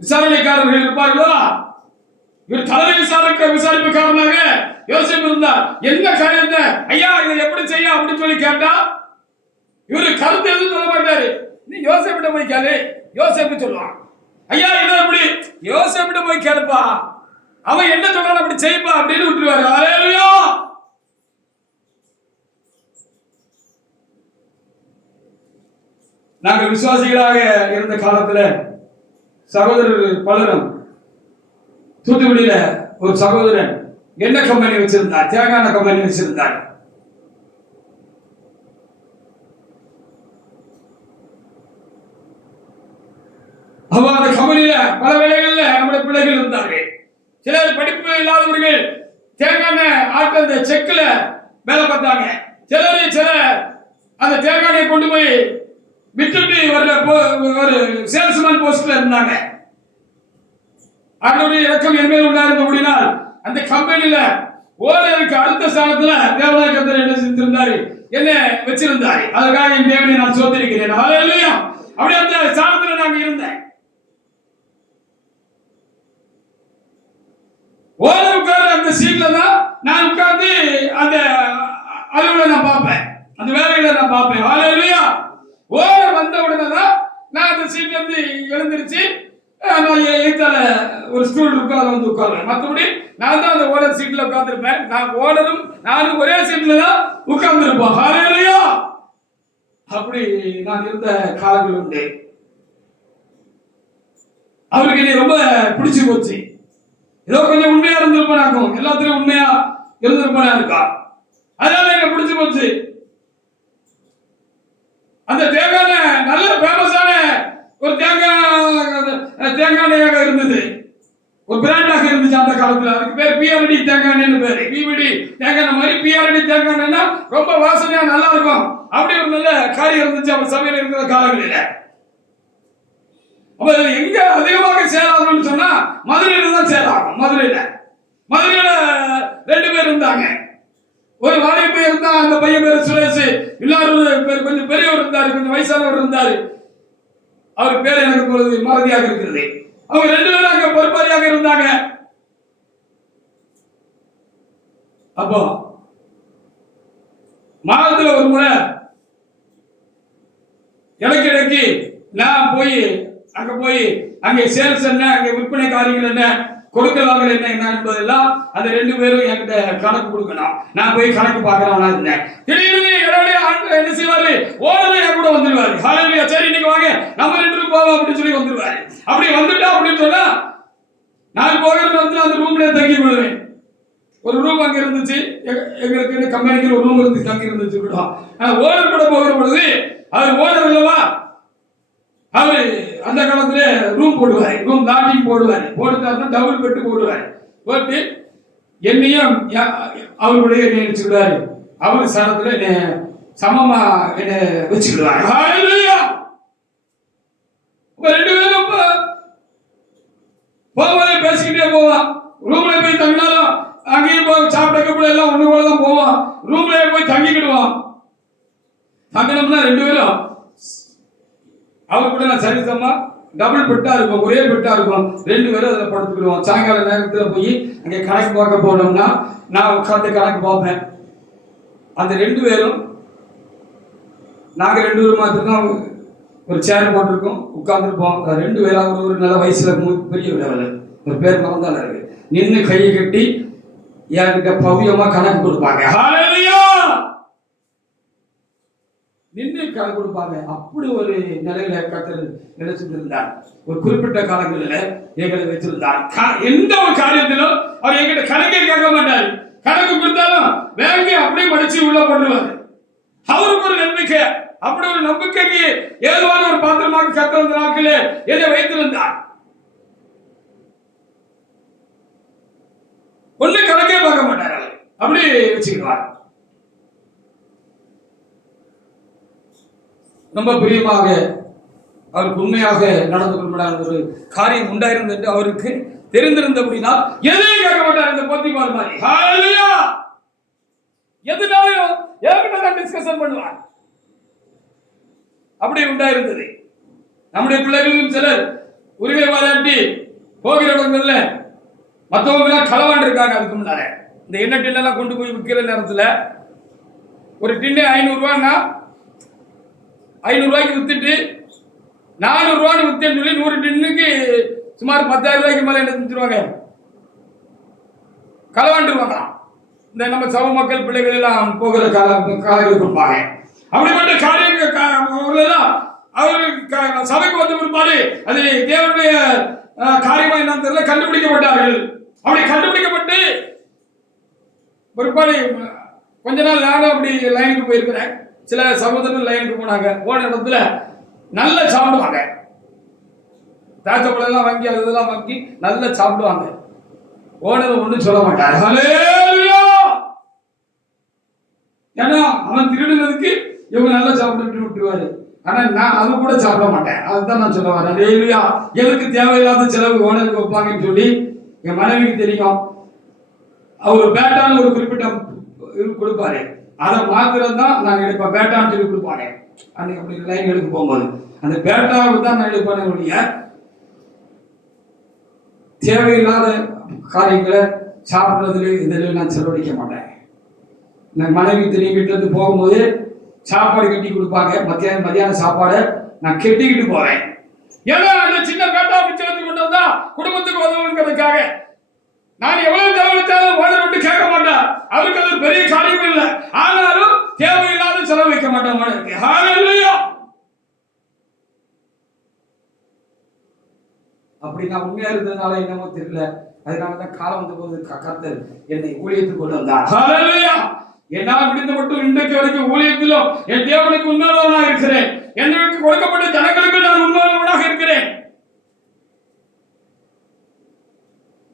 விசாரணைக்காரர்கள் இருப்பார்களோ, இவர் தலைமை விசாரிப்புக்காரனாக யோசிப்பு இருந்தார். என்ன காரியத்தை ஐயா இதை எப்படி செய்ய அப்படின்னு சொல்லி கேட்டா இவரு கருத்து எதுவும் சொல்ல மாட்டாரு. நீ யோசிப்பிட்ட போய் கேளு, யோசிப்பு சொல்லுவான். ஐயா இதை எப்படி யோசிப்பிட்ட போய் கேளுப்பா, அவன் என்ன சொல்றான் அப்படி செய்ப்பா அப்படின்னு விட்டுருவாரு. ஹல்லேலூயா. நாங்கள் விசுவாசிகளாக இருந்த காலத்துல சகோதரர் பலரும் தூத்துக்குடியில ஒரு சகோதரன் எண்ணெய் கம்பெனி வச்சிருந்தார், தேங்காய் கம்பெனி வச்சிருந்தார். அவ அந்த கம்பெனியில பல வேலைகள்ல நம்முடைய பிள்ளைகள் இருந்தார்கள். சிலர் படிப்பு இல்லாதவர்கள் தேங்காய் ஆட்ட செக்ல வேலை பார்த்தாங்க. சிலர் அந்த தேங்காயை கொண்டு போய் வித்துட்டு வர்ற ஒரு சேல்ஸ்மேன் போஸ்ட்ல இருந்தாங்க. அவருடைய இலக்கம் என் மேல் உண்டாயிருக்க முடியினால் அந்த கம்பெனியில ஓனருக்கு அடுத்த ஸ்தானத்துல தேவனாய் கர்த்தர் என்ன செஞ்சிருந்தாரு, என்ன வச்சிருந்தாரு. அதுக்காக என் தேவனை நான் சோதரிக்கிறேன். ஹல்லேலூயா. அப்படியே அந்த ஸ்தானத்துல நாங்க இருந்தேன். ஓனர் உட்கார்ற அந்த சீட்ல தான் நான் உட்கார்ந்து அந்த அலுவலை நான் பார்ப்பேன், அந்த வேலைகளை நான் பார்ப்பேன். ஹல்லேலூயா. ஓனர் வந்த உடனே தான் நான் அந்த சீட்ல இருந்து எழுந்திருச்சு ஒரு ஸ்டூல் இருக்கும், அதை வந்து உட்காருவேன். மற்றபடி நான் தான் அந்த ஓனர் சீட்ல உட்கார்ந்துருப்பேன். நான் ஓனரும் நானும் ஒரே சீட்ல தான் உட்கார்ந்துருப்போம். ஹல்லேலூயா. அப்படி நான் இருந்த காலங்கள் உண்டு. அவருக்கு என்னை ரொம்ப பிடிச்சு போச்சு. ஏதோ கொஞ்சம் உண்மையா இருந்திருப்பானாக்கும், எல்லாத்திலையும் உண்மையா இருந்திருப்பானா இருக்கா, அதனால எனக்கு பிடிச்சு போச்சு. அந்த தேங்காய் நல்ல ஃபேமஸான ஒரு தேங்காய் இருந்தது, ஒரு பிராண்டாக இருந்துச்சு அந்த காலத்துல. அதுக்கு பேர் பிஆர்டி தேங்காய்னு பேரு. பிவிடி தேங்காய் மாதிரி பிஆர்டி தேங்காய்னா ரொம்ப வாசனையா நல்லா இருக்கும். அப்படி ஒரு நல்ல காரியம் இருந்துச்சு அவர் சபையில இருக்கிற காலங்களில. அப்ப எங்க அதிகமாக சேராதுன்னு சொன்னா மதுரையில தான் சேராகும். மதுரையில 2 பேர் இருந்தாங்க. ஒரு வாலிபர் இருந்தா, அந்த பையன் பேர் சுரேஷ். இன்னொரு பேர் கொஞ்சம் பெரியவர் இருந்தாரு, கொஞ்சம் வயசானவர் இருந்தாரு. அவர் பேர் எனக்கு பொழுது மறதியாக இருக்கிறது. அவங்க 2 பேரும் அங்க பொறுப்பாளியாக இருந்தாங்க. அப்போ மாதத்துல ஒரு முறை இடைக்கு நான் அங்கே சேல்ஸ் என்ன, அங்கே விற்பனை காரியங்கள் என்ன, கொடுக்கலாங்கள் என்ன என்பதெல்லாம் அந்த 2 பேரும் என்கிட்ட கணக்கு கொடுக்கணும். நான் போய் கணக்கு பார்க்கறவனா இருந்தேன். திடீர்னு இடையில ஆண்கள் என்ன செய்வாரு, ஓனரும் என் கூட வந்துருவாரு. ஹல்லேலூயா. சரி இன்னைக்கு வாங்க நம்ம 2 பேரும் போவோம் அப்படின்னு சொல்லி வந்துருவாரு. அப்படி வந்துட்டா அப்படின்னு சொன்னா நான் போகிற நேரத்தில் அந்த ரூம்ல தங்கி விடுவேன். ஒரு ரூம் அங்க இருந்துச்சு, எங்களுக்கு கம்பெனிக்கு ஒரு ரூம் இருந்து தங்கி இருந்துச்சு. ஓனர் கூட போகிற பொழுது அவர் ஓனர் இல்லவா, அவரு அந்த காலத்துல ரூம் போடுவாரு, ரூம் லாட்ஜிங் போட்டுட்டாருன்னா டபுள் பெட் போட்டு என்னையும் அவருடைய நினைச்சுக்கிடுவாரு. அவரு சனத்துல என்ன சமமா என்ன வச்சுக்கிடுவாரு. ஹல்லேலூயா. 2 பேரும் போகும்போதே பேசிக்கிட்டே போவான். ரூம்ல போய் தங்கினாலும் அங்கேயும் போய் சாப்பிட எல்லாம் ஒண்ணு போல தான் போவான். ரூம்ல போய் தங்கிக்கிடுவான். தங்கினோம்னா 2 பேரும் அவர் கூட நான் சரிசமா டபுள் பெட்டா இருக்கும், ஒரே பெட்டா இருக்கும். 2 பேரும் அதில் படுத்துக்கிடுவோம். சாயங்கால நேரத்தில் போய் அங்கே கணக்கு பார்க்க போனோம்னா நான் உட்காந்து கணக்கு பார்ப்பேன். அந்த 2 பேரும் நாங்கள் 2 பேரும் மாத்திரம் ஒரு சேர் போட்டிருக்கோம், உட்கார்ந்துருப்போம். 2 பேரும் ஒரு நல்ல வயசுல பெரிய ஒரு பேர் மறந்தால இருக்கு, நின்று கையை கட்டி என்கிட்ட பவ்யமா கணக்கு கொடுப்பாங்க. ஹல்லேலூயா. நின்று கணக்கு கொடுப்பாங்க. அப்படி ஒரு நிலையில கர்த்தர் நினைச்சிட்டு இருந்தார். ஒரு குறிப்பிட்ட காலங்களில் எங்களை வச்சிருந்தார். எந்த ஒரு காரியத்திலும் அவர் எங்கிட்ட கணக்கே கேட்க மாட்டார். கணக்கு கொடுத்தாலும் வேங்க அப்படியே மடிச்சு உள்ள போடுவார். அவருக்கு ஒரு நம்பிக்கை, அப்படி ஒரு நம்பிக்கைக்கு ஏதுவான ஒரு பாத்திரமாக கர்த்தர் அந்த நாட்களே என்னை வைத்திருந்தார். ஒண்ணு கணக்கே பார்க்க மாட்டார். அப்படி வச்சுக்கிறார். ரொம்ப பிரியமாக அவருக்கு உண்மையாக நடந்து கொள்ளாத ஒரு காரியம் உண்டாயிருந்தது என்று அவருக்கு தெரிந்திருந்த அப்படின்னா எதையும் கேட்க மாட்டார். இந்த போத்திபார் மாதிரி ஹல்லேலூயா, எதுனாலும் என்கிட்ட தான் டிஸ்கஷன் பண்ணுவார். அப்படி உண்டாயிருந்தது. நம்முடைய பிள்ளைகளும் சிலர் உரிமை பாராட்டி போகிற இடங்கள்ல மற்றவங்க எல்லாம் களவாண்டு இருக்காங்க. அதுக்கு முன்னால இந்த எண்ணெய் டின்னெல்லாம் கொண்டு போய் விற்கிற நேரத்தில் ஒரு டின்னு 500 ரூபான்னா 500 ரூபாய்க்கு வித்துட்டு 400 ரூபான்னு வித்தேன்னு சொல்லி 100 டின்னுக்கு சுமார் 10,000 ரூபாய்க்கு மேலே என்ன செஞ்சிருவாங்க, களவாண்டுருவாங்களாம். இந்த நம்ம சம மக்கள் பிள்ளைகள் எல்லாம் போகிற காரியங்கள் கொடுப்பாங்க. அப்படிப்பட்ட காரியங்கள் அவர் சபைக்கு வந்து பிற்பாடு அது தேவனுடைய காரியமா என்னன்னு தெரியல, கண்டுபிடிக்கப்பட்டார்கள். அப்படி கண்டுபிடிக்கப்பட்டு பிற்பாடு கொஞ்ச நாள் நானும் அப்படி லைனுக்கு போயிருக்கிறேன். சில சகோதரர்கள் லைனுக்கு போனாங்க. போன இடத்துல நல்லா சாப்பிடுவாங்க. தாச்சப்பழம் எல்லாம் வாங்கி அதெல்லாம் வாங்கி நல்லா சாப்பிடுவாங்க. ஓனர் ஒன்றும் சொல்ல மாட்டார். ஹல்லேலூயா, ஏன்னா அவன் திருடுனதுக்கு இவங்க நல்லா சாப்பிட்டு விட்டுருவாரு. ஆனா நான் அது கூட சாப்பிட மாட்டேன். அதுதான் நான் சொல்ல வரேன். ஹல்லேலூயா, எதுக்கு தேவையில்லாத செலவு ஓனருக்கு வைப்பாங்கன்னு சொல்லி என் மனைவிக்கு தெரியும். அவர் பேட்டான்னு ஒரு குறிப்பிட்ட கொடுப்பாரு. அதை மாத்திரம் தான் நாங்கள் எடுப்போம். பேட்டான்னு சொல்லி கொடுப்பாங்க. அன்னைக்கு அப்படி லைன் எடுக்க போகும்போது அந்த பேட்டாவுக்கு தான் நான் எடுப்பேன். ஒழிய தேவையில்லாத காரியங்களை சாப்பிட்றதுல இதில் நான் செலவழிக்க மாட்டேன். நான் மனைவி தெரியும் வீட்டுல இருந்து போகும்போது சாப்பாடு கட்டி கொடுப்பாங்க. மத்தியான சாப்பாடை நான் கெட்டிக்கிட்டு போறேன். ஏன்னா அந்த சின்ன பேட்டா மிச்சத்தை கொண்டு வந்தா குடும்பத்துக்கு உதவுங்கிறதுக்காக நான் எவ்வளவு செலவழித்தாலும் ஓனர் விட்டு கேட்க மாட்டேன். அவருக்கு அது பெரிய காரியம் இல்லை. ஆனாலும் தேவையில்லாத செலவு வைக்க மாட்டேன் ஓனருக்கு. ஹல்லேலூயா, அப்படி நான் உண்மையா இருந்ததுனால என்னமோ தெரியல, அதனாலதான் காலம் வந்த போது கர்த்தர் என்னை ஊழியத்துக்கு கொண்டு வந்தார். ஹல்லேலூயா, என்னால் முடிந்த மட்டும் இன்றைக்கு வரைக்கும் ஊழியத்திலும் என் தேவனுக்கு உண்மையானவனாக இருக்கிறேன். எனக்கு கொடுக்கப்பட்ட ஜனங்களுக்கு நான் உண்மையானவனாக இருக்கிறேன்.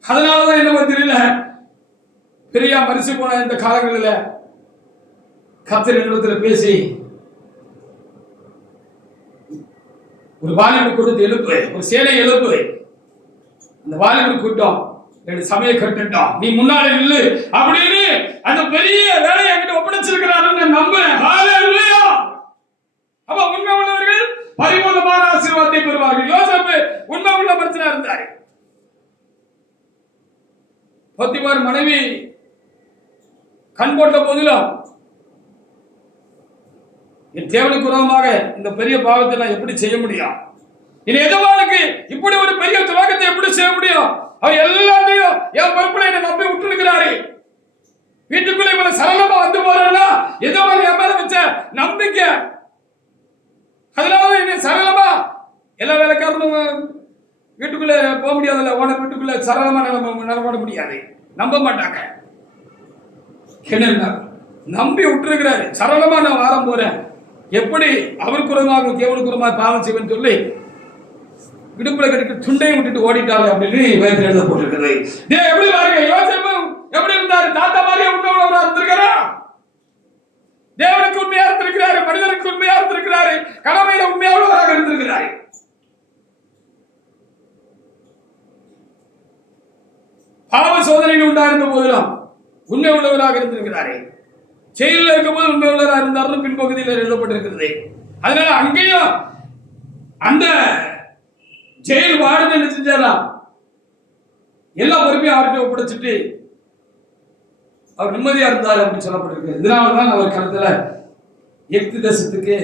அதனாலதான் என்னமோ தெரியல, பெரியா மரிச்சு போன இந்த காலங்களில் கர்த்தர் என்னிடத்துல பேசி ஒரு வாலிபு கொடுத்து எழுப்பு, ஒரு சேனை எழுப்பு, அந்த வாலிபு கூட்டம் ரெண்டு சமய கட்டுட்டோம், நீ முன்னாடி நில்லு அப்படின்னு அந்த பெரிய வேலையை என்கிட்ட ஒப்படைச்சிருக்கிறாருன்னு நம்புறேன். ஹல்லேலூயா, அப்ப உண்மை உள்ளவர்கள் பரிபூர்ணமான ஆசீர்வாதத்தை பெறுவார்கள். யோசேப்பு உண்மை உள்ள மனுஷனா இருந்தாரு. போத்திபார் மனைவி கண் போட்ட போதிலும் என் தேவனுக்கு உரமாக இந்த பெரிய பாவத்தை நான் எப்படி செய்ய முடியும், என் எஜமானுக்கு இப்படி ஒரு பெரிய துரோகத்தை எப்படி செய்ய முடியும், அவர் எல்லாத்தையும் என் பொறுப்புல என்னை நம்பி விட்டுருக்கிறாரு. வீட்டுக்குள்ள இவனை சரளமா வந்து போறா எஜமான் என் மேல வச்ச நம்பிக்கை, அதனால என்ன சரளமா எல்லா வேலைக்காரனும் வீட்டுக்குள்ள போக முடியாதுல்ல, ஓனர் வீட்டுக்குள்ள சரளமா நடமாட முடியாது, நம்ப மாட்டாங்க. என்ன நம்பி விட்டுருக்கிறாரு, சரளமா நான் வாரம் போறேன், எப்படி அவருக்கு உரமாக தேவனுக்கு உரமாக பாவம் செய்வேன்னு சொல்லி விடுப்புல கட்டிட்டு துண்டையும் விட்டுட்டு ஓடிட்டாரு அப்படின்னு வேதத்தில் எழுத போட்டிருக்கிறது. எப்படி பாருங்க, யோசேப்பு எப்படி இருந்தாரு, தாத்தா மாதிரியே உண்மையுள்ளவரா இருந்திருக்காரா, தேவனுக்கு உண்மையா இருந்திருக்கிறாரு, மனிதனுக்கு உண்மையா இருந்திருக்கிறாரு, கடமையில உண்மையானவராக இருந்திருக்கிறாரு. பாவ சோதனையில் உண்டாயிருந்த போதிலும் உண்மை உள்ளவராக இருந்திருக்கிறாரே, ஜெயிலில் இருக்கும் போது உண்மை உள்ளவராக இருந்தாலும் பின்பகுதியில் எழுதப்பட்டிருக்கிறது. அதனால அங்கேயும் அந்த ஜெயில் வார்டன் என்ன செஞ்சாரா, எல்லா பொறுப்பையும் அவர்கிட்ட ஒப்படைச்சிட்டு அவர் நிம்மதியா இருந்தார் அப்படின்னு சொல்லப்பட்டிருக்கு. இதனால்தான் அவர் காலத்துல எகிப்து தேசத்துக்கு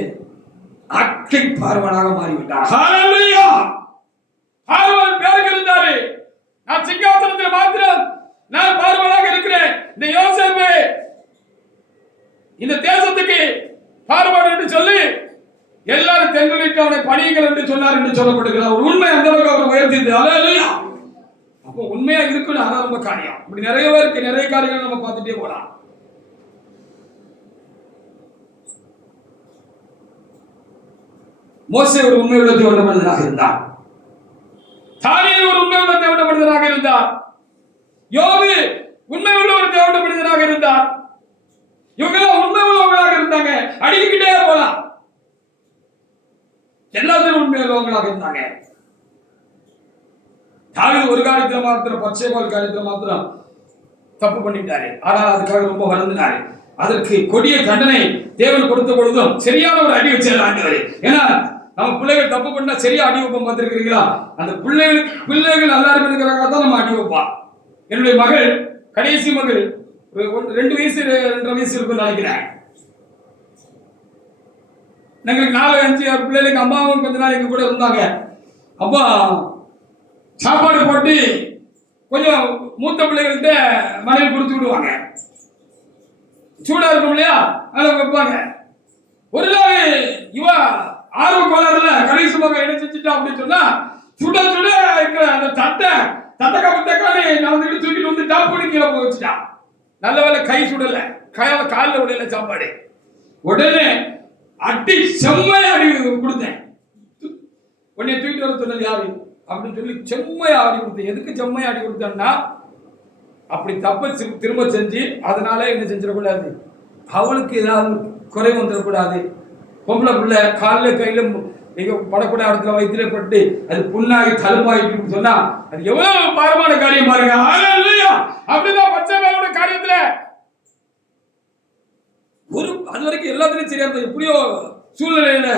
அக்கை பார்வனாக மாறிவிட்டார். ஹல்லேலூயா, பார்வன் பேருக்கு இருந்தாரு, நான் சிங்காசனத்தில் மாத்திரம் நான் பார்வனாக இருக்கிறேன். இந்த யோசேப்பு இந்த தேசத்துக்கு பார்வன் என்று சொல்லி எல்லாரும் தென்குலிட்டு அவனை பணியுங்கள் என்று சொன்னார் என்று சொல்லப்படுகிறார். ஒரு உண்மை அந்த அளவுக்கு அவர் உயர்த்தியது. ஹல்லேலூயா, அப்போ உண்மையா இருக்குன்னு அதான் ரொம்ப காரியம். இப்படி நிறைய பேருக்கு நிறைய காரியங்கள் நம்ம பார்த்துட்டே போலாம். மோசே ஒரு உண்மை உள்ள தேவனுடைய மனிதனாக இருந்தார். தானியேல் ஒரு உண்மை உள்ள தேவனுடைய மனிதனாக இருந்தார். யோபு உண்மை உள்ள ஒரு தேவனுடைய மனிதனாக இருந்தார். இவங்கெல்லாம் உண்மை உள்ளவங்களாக இருந்தாங்க. அடிக்கிட்டே போலாம். எல்லாத்தையும் உண்மை உள்ளவங்களாக இருந்தாங்க. தாவீது ஒரு காரியத்துல மாத்திரம், பச்சைபால் காரியத்துல மாத்திரம் தப்பு பண்ணிட்டாரு. ஆனால் அதுக்காக ரொம்ப வருந்தினாரு. அதற்கு கொடிய தண்டனை தேவன் கொடுத்த பொழுதும் சரியான ஒரு அடி வச்சார் ஆண்டவர். ஏன்னா நம்ம பிள்ளைகள் தப்பு பண்ணா சரியா அடி வைப்போம். பார்த்திருக்கிறீங்களா? அந்த பிள்ளைகள் நல்லா இருக்கிறதுக்காக தான் நம்ம அடி வைப்போம். என்னுடைய மகள், கடைசி மகள் 2 வயசு 2.5 வயசு இருக்குன்னு நினைக்கிறேன். எங்களுக்கு 4-5 பிள்ளைகளுக்கு அம்மாவும் கொஞ்ச நாள் எங்க கூட இருந்தாங்க. அப்பா சாப்பாடு போட்டு கொஞ்சம் மூத்த பிள்ளைகள்கிட்ட மனைவி கொடுத்து விடுவாங்க. சூடா இருக்கும் இல்லையா, அதை வைப்பாங்க. ஒரு நாள் இவ ஆர்வ கோளாறுல கடைசி மகன் என்ன செஞ்சுட்டா அப்படின்னு சொன்னா, சுட சுட இருக்கிற அந்த தட்டக்கானே நடந்துட்டு தூக்கிட்டு வந்து டாப்பு கீழே போய் வச்சுட்டான். நல்ல வேலை கை சுடல, காலில் உடையில சாப்பாடு. உடனே அடி செம்மையா அடி கொடுத்தேன். உடனே தூக்கிட்டு வர சொன்னது யாரு அப்படின்னு சொல்லி செம்மையா ஆடி கொடுத்தேன். எதுக்கு செம்மையா ஆடி கொடுத்தேன்னா, அப்படி தப்ப திரும்ப செஞ்சு அதனால என்ன செஞ்சிடக்கூடாது, அவளுக்கு ஏதாவது குறை வந்துடக்கூடாது. பொம்பளை பிள்ளை காலில் கையில படக்கூட இடத்துல வயிற்றுல பட்டு அது புண்ணாகி தழும்பாயிட்டு சொன்னா அது எவ்வளவு பாரமான காரியம் பாருங்க. அப்படிதான் பச்சையோட காரியத்துல ஒரு அது வரைக்கும் எல்லாத்துலயும் தெரியாது. எப்படியோ சூழ்நிலையில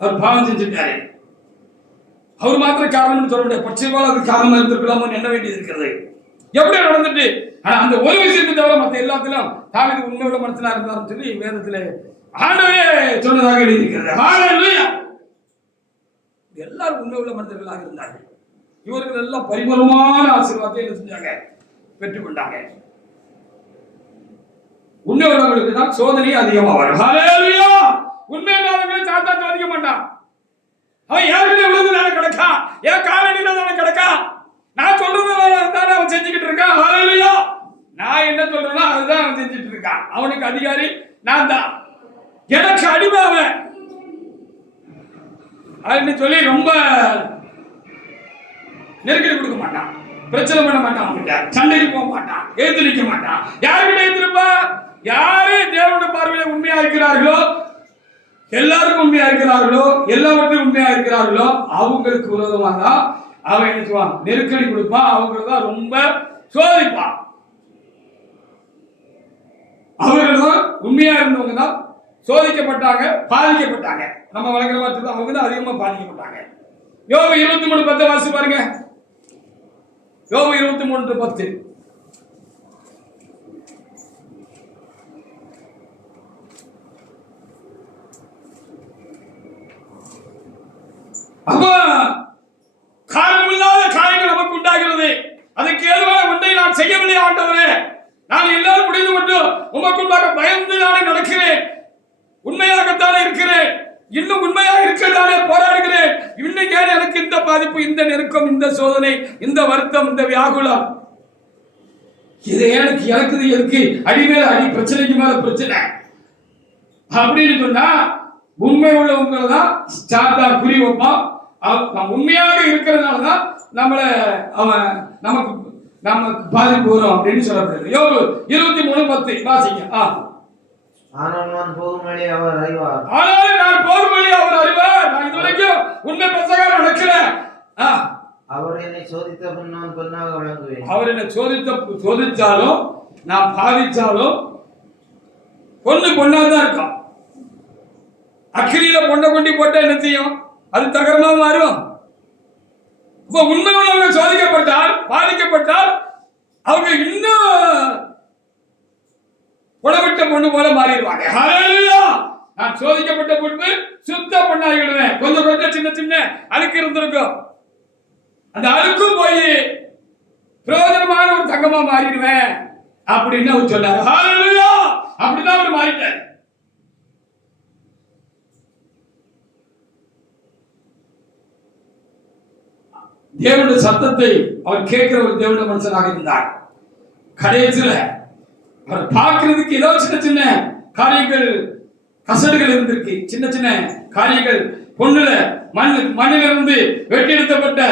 அவர் பாவம் செஞ்சுட்டாரு. அவர் மாத்திரம் காரணம்னு சொல்ல முடியாது. பச்சைவாள் அது காரணமா இருந்திருக்கலாமோ என்ன வேண்டியது இருக்கிறது. எப்படி நடந்துட்டு, ஆனா அந்த ஒரு விஷயத்தை தவிர மற்ற எல்லாத்திலும் தாவீது உண்மையுள்ள மனுஷனா இருந்தாருன்னு சொல்லி வேதத்திலே ஆண்டவரே சொன்னதாக எழுதியிருக்கிறது. எல்லாரும் உண்மை உள்ள மனிதர்களாக இருந்தார்கள். இவர்கள் எல்லாம் பரிபூர்ணமான ஆசீர்வாதத்தை என்ன செஞ்சாங்க, பெற்றுக்கொண்டாங்க. உண்மை உள்ளவர்களுக்கு தான் சோதனை அதிகமா வரும். உண்மை இல்லாதவர்களை சாத்தா சோதிக்க மாட்டான். அவன் யாருக்கிட்ட விழுந்துதானே கிடக்கா, ஏன் காலடியில தானே கிடக்கா, நான் சொல்றது தானே அவன் செஞ்சுக்கிட்டு இருக்கான். நான் என்ன சொல்றேன்னா அதுதான் அவன் செஞ்சுட்டு இருக்கான். அவனுக்கு அதிகாரி நான் தான், எனக்கு அடிமை அவன் அப்படின்னு சொல்லி ரொம்ப நெருக்கடி கொடுக்க மாட்டான், பிரச்சனை பண்ண மாட்டான், அவன்கிட்ட சண்டைக்கு போக மாட்டான், எழுத்து நிற்க மாட்டான். யாருக்கிட்ட எழுந்திருப்பா, யாரு தேவனுடைய பார்வையில உண்மையா இருக்கிறார்களோ, எல்லாருக்கும் உண்மையா இருக்கிறார்களோ, எல்லாவற்றையும் உண்மையா இருக்கிறார்களோ அவங்களுக்கு விரோதமாக தான் அவன் என்ன செய்வான், நெருக்கடி கொடுப்பான். அவங்களுக்கு தான் ரொம்ப சோதிப்பான். அவர்கள் தான் உண்மையா இருந்தவங்க தான் சோதிக்கப்பட்டாங்க, பாதிக்கப்பட்டாங்க. நம்ம வழங்குற மாதிரி அவங்க தான் அதிகமா பாதிக்கப்பட்டாங்க. யோபு 23:10 வாசி பாருங்க. யோபு 23:10. அப்ப காரணமில்லாத காரியங்கள் நமக்கு உண்டாகிறது. அதுக்கு ஏதுவான ஒன்றை நான் செய்யவில்லை ஆண்டவரே, நான் எல்லாரும் முடிந்து மட்டும் உமக்குள்ளாக பயந்து நானே நடக்கிறேன், உண்மையாகத்தானே இருக்கிறேன், இன்னும் உண்மையாக இருக்கத்தானே போராடுகிறேன். இன்னைக்கு எனக்கு இந்த பாதிப்பு, இந்த நெருக்கம், இந்த சோதனை, இந்த வருத்தம், இந்த வியாகுலம், இது எனக்கு எதுக்கு அடிமேல அடி, பிரச்சனைக்கு மேல பிரச்சனை அப்படின்னு சொன்னா உண்மை உள்ளவங்களை தான் சாத்தா குறி வைப்பான். நம்ம உண்மையாக இருக்கிறதுனால தான் நமக்கு பாதிப்பு வரும் அப்படின்னு சொல்லப்படுது. யோபு 23:10 வாசிங்க. ஆனால் நான் போகும் வழி அவர் அறிவார். ஆனால் நான் போகும் வழி அவர் அறிவார். நான் இதுவரைக்கும் உண்மை பிரசங்கம் நடக்கிறேன். அவர் என்னை சோதித்த பின் நான் பொன்னாக விளங்குவேன். அவர் என்னை சோதிச்சாலும் நான் பாதிச்சாலும் பொண்ணா தான் இருக்கும். அக்கிரியில பொண்ணை கொண்டு போட்டா என்ன செய்யும், அது தகரமா மாறும். இப்ப உண்மை உள்ளவங்க சோதிக்கப்பட்டால், பாதிக்கப்பட்டால் அவங்க இன்னும் புலவிட்ட பொண்ணு போல மாறிடுவாங்க. நான் சோதிக்கப்பட்ட பொண்ணு சுத்த பொண்ணாகிடுவேன். கொஞ்சம் சின்ன சின்ன அழுக்கு இருந்திருக்கும், அந்த அழுக்கும் போய் பிரயோஜனமான ஒரு தங்கமா மாறிடுவேன் அப்படின்னு அவர் சொன்னார். அப்படிதான் அவர் மாறிட்டார். தேவனுடைய சத்தத்தை அவர் கேட்கிற ஒரு தேவனுடைய மனுஷனாக இருந்தார். கடைசியில அவர் பார்க்கிறதுக்கு ஏதோ சின்ன சின்ன காரியங்கள், கசடுகள் இருந்திருக்கு, சின்ன சின்ன காரியங்கள், பொண்ணுல மண்ணிலிருந்து வெட்டி எடுத்தப்பட்ட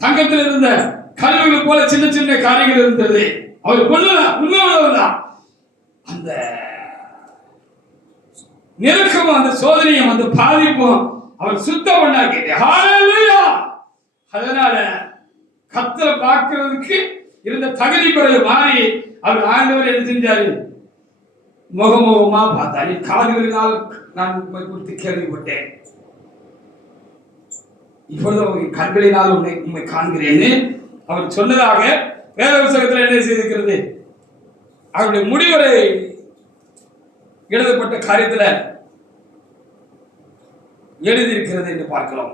தங்கத்தில் இருந்த கல்விகள் போல சின்ன சின்ன காரியங்கள் இருந்தது. அவர் கொள்ளலாம், உண்மையுள்ளவர்தான். அந்த நெருக்கமும் அந்த சோதனையும் அந்த பாதிப்பும் அவர் சுத்தம் பண்ணாக்கி. ஹல்லேலூயா. அதனால கர்த்தரை பார்க்கிறதுக்கு இருந்த தகுதி குறைவு மாறி அவர் ஆண்டவர் என்ன செஞ்சாரு? முகமுகமா பார்த்தார். காதுகளினால் நான் உண்மை குறித்து கேள்விப்பட்டேன், இப்பொழுது உங்கள் கண்களினால் உண்மை காண்கிறேன்னு அவர் சொன்னதாக வேத புத்தகத்தில் என்ன செய்திருக்கிறது? அவருடைய முடிவரை எழுதப்பட்ட காரியத்தில் எழுதியிருக்கிறது என்று பார்க்கிறோம்.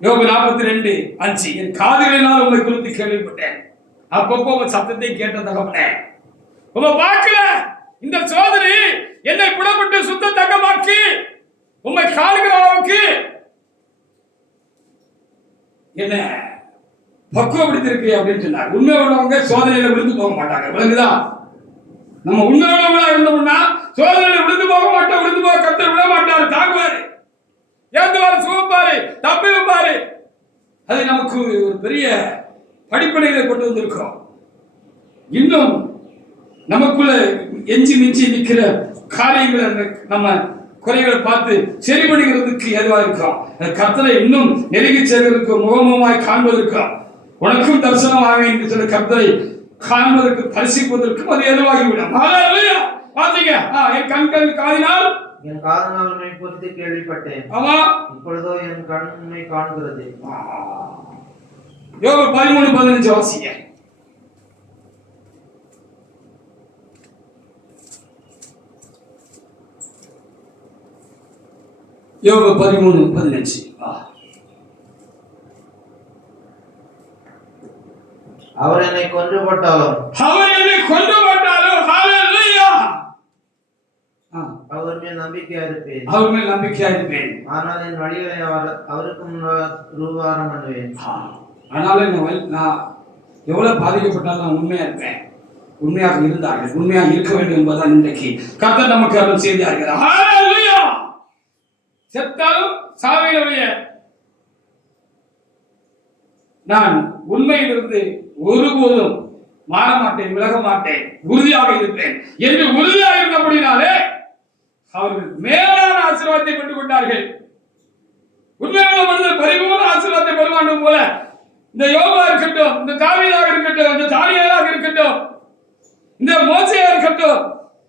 யோபு 42:5, என் காதுகளினால் உங்களை குறித்து கேள்விப்பட்டேன், அப்பப்போ உங்க சத்தத்தை கேட்ட தகப்பனே, உங்க பார்க்கல இந்த சோதனை என்னை புடப்பட்டு சுத்த தங்கமாக்கி உண்மை காணுகிற அளவுக்கு என்ன பக்குவப்படுத்திருக்கு அப்படின்னு சொன்னார். உண்மை உள்ளவங்க சோதனையில விழுந்து போக மாட்டாங்க. விளங்குதா? நம்ம உண்மை உள்ளவங்களா இருந்தோம்னா சோதனையில விழுந்து போக மாட்டோம். விழுந்து போக கர்த்தர் விட மாட்டாரு, தாங்குவாரு, ஏந்துவாரு, சுகப்பாரு, தப்பி வைப்பாரு. அது நமக்கு ஒரு பெரிய படிப்பனைகளை கொண்டு வந்திருக்கிறோம். இன்னும் நமக்குள்ள எஞ்சி மிஞ்சி நிற்கிற காரியங்களை நம்ம குறைகளை பார்த்து சரி பண்ணுகிறதுக்கு ஏதுவா இருக்கிறோம். கர்த்தரை இன்னும் நெருங்கி சேர்வதற்கு முகமுகமாய் காண்பதற்கும் உனக்கும் தரிசனமாக என்று சொல்லி கர்த்தரை காண்பதற்கு தரிசிப்பதற்கும் அது ஏதுவாகிவிடும். பாத்தீங்க, என் கண்கள் காதினால் என் காதனால் உண்மை குறித்து கேள்விப்பட்டேன், ஆமா இப்பொழுதோ என் கண் உண்மை காண்கிறது. யோபு 13:15 வாசிங்க. யோபு 13:15. அவர் என்னை கொன்று போட்டாலும் ஹல்லேலூயா, அவர் மேல் நம்பிக்கையா இருப்பேன். ஆனால் என் வழிகளை அவருக்கு ரூபாரம் பண்ணுவேன். ஆனாலும் நான் எவ்வளவு பாதிக்கப்பட்டாலும் நான் உண்மையா இருப்பேன். உண்மையாக இருந்தார்கள், உண்மையாக இருக்க வேண்டும் என்பதுதான் இன்றைக்கு கர்த்தர் நமக்கு அருள் செய்தார்கள். ஹல்லேலூயா. செத்தாலும் சாவையிலுடைய நான் உண்மையிலிருந்து ஒருபோதும் மாற மாட்டேன், விலக மாட்டேன், உறுதியாக இருப்பேன் என்று உறுதியாக இருந்தபடினாலே அவர்கள் மேலான ஆசீர்வாதத்தை பெற்றுக் கொண்டார்கள். உண்மையான மனிதர் பரிபூர்ண ஆசீர்வாதத்தை பெறுவான் போல இந்த யோபா இருக்கட்டும், இந்த தாவீதாக இருக்கட்டும், இந்த தானியேலாக இருக்கட்டும், இந்த மோசேயா இருக்கட்டும்,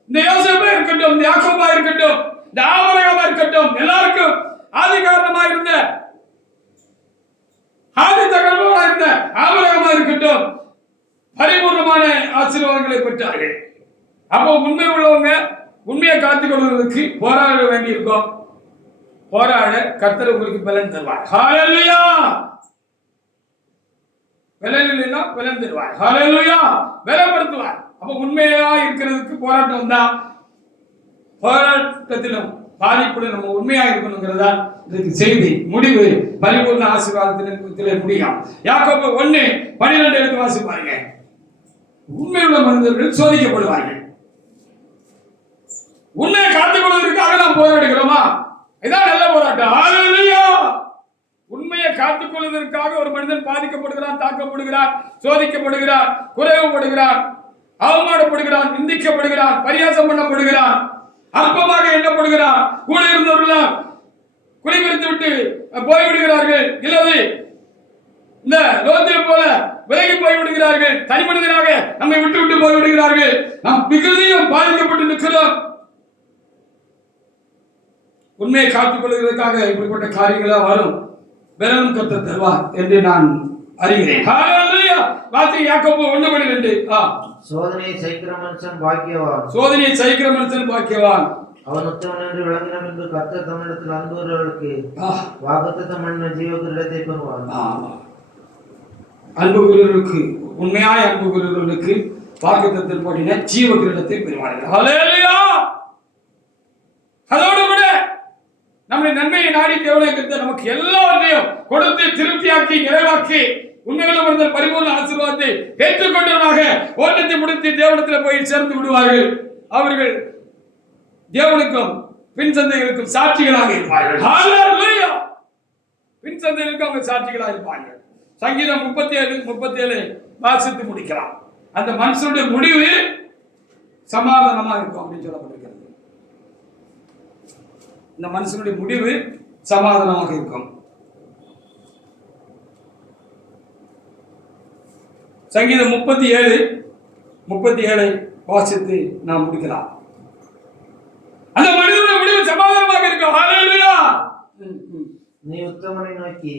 இந்த யோசேப்பா இருக்கட்டும், இந்த யாக்கோபா இருக்கட்டும், இந்த ஆபிரகாமா இருக்கட்டும், எல்லாருக்கும் ஆதி காரணமா இருந்த ஆபிரகாமா இருக்கட்டும் பரிபூர்ணமான ஆசீர்வாதங்களை பெற்றார்கள். அப்போ உண்மை உள்ளவங்க உண்மையை காத்துக் கொள்வதற்கு போராட வேண்டியிருக்கும். போராட கர்த்தர் உங்களுக்கு பலன் தருவார். ஹல்லேலூயா. பலன் இல்லைன்னா பலன் தருவார். ஹல்லேலூயா. பலப்படுத்துவார். அப்போ உண்மையா இருக்கிறதுக்கு போராட்டம் தான். போராட்டத்திலும் பாதிப்புடன் நம்ம உண்மையா இருக்கணுங்கிறதா இதுக்கு செய்தி. முடிவு பரிபூர்ண ஆசீர்வாதத்திலே முடியும். யாக்கோபு 1:12 எடுத்து வாசிப்பாருங்க. உண்மையுள்ள மனிதர்கள் சோதிக்கப்படுவார்கள். உண்மையை காத்துக் கொள்வதற்காக நாம் போராடுகிறோமா? இதான் நல்ல போராட்டம். ஹல்லேலூயா. உண்மையை காத்துக் கொள்வதற்காக ஒரு மனிதன் பாதிக்கப்படுகிறான், தாக்கப்படுகிறான், சோதிக்கப்படுகிறான், குறைவுபடுகிறான், அவமானப்படுகிறான், நிந்திக்கப்படுகிறான், பரியாசம் பண்ணப்படுகிறான், அற்பமாக எண்ணப்படுகிறான். கூட இருந்தவர்கள் குடிமறித்து விட்டு போய்விடுகிறார்கள், இல்லது இந்த லோத்தை போல விலகி போய்விடுகிறார்கள், தனி மனிதனாக நம்மை விட்டு விட்டு போய்விடுகிறார்கள். நாம் மிகுதியும் பாதிக்கப்பட்டு நிற்கிறோம். உண்மையை காத்துக் கொள்வதற்காக இப்படிப்பட்ட காரியங்களா வரும். பலன் கர்த்தர் தருவார் என்று நான் அறிகிறேன். ஹல்லேலூயா. வாசிங்க யாக்கோபு 1:12. சோதனையை சகிக்கிற மனுஷன் பாக்கியவான். சோதனையை சகிக்கிற மனுஷன் பாக்கியவான். அவன் உத்தமன் என்று விளங்கினான் என்று கர்த்தர் தமிழத்தில் அன்புகிறவர்களுக்கு வாக்குத்தத்தம் பண்ணின ஜீவகிரீடத்தை பெறுவான். அன்புகிறவர்களுக்கு, உண்மையாய் அன்புகிறவர்களுக்கு வாக்குத்தத்தம் பண்ணின ஜீவகிரீடத்தை பெறுவார்கள். ஹல்லேலூயா. அதோடு கூட நம்முடைய நன்மையை நாடி தேவனை கர்த்தர் நமக்கு எல்லாவற்றையும் கொடுத்து திருப்தியாக்கி நிறைவாக்கி உண்மையுள்ள பரிபூர்ண ஆசீர்வாதத்தை ஏற்றுக்கொண்டவனாக ஓட்டத்தை முடித்து தேவனத்தில் போய் சேர்ந்து விடுவார்கள். அவர்கள் தேவனுக்கும் பின் சந்தைகளுக்கும் சாட்சிகளாக இருப்பார்கள். ஹல்லேலூயா. பின் சந்தைகளுக்கு அவங்க சாட்சிகளாக இருப்பார்கள். சங்கீதம் 37:37 வாசித்து முடிக்கலாம். அந்த மனுஷனுடைய முடிவு சமாதானமா இருக்கும் அப்படின்னு சொல்லப்பட்டிருக்கிறது. இந்த மனுஷனுடைய முடிவு சமாதானமாக இருக்கும். சங்கீதம் 37 வாசித்து நாம் முடிக்கலாம். அந்த மனிதனுடைய முடிவு சமாதானமாக இருக்கும். ஹல்லேலூயா. நீ உத்தமனை நோக்கி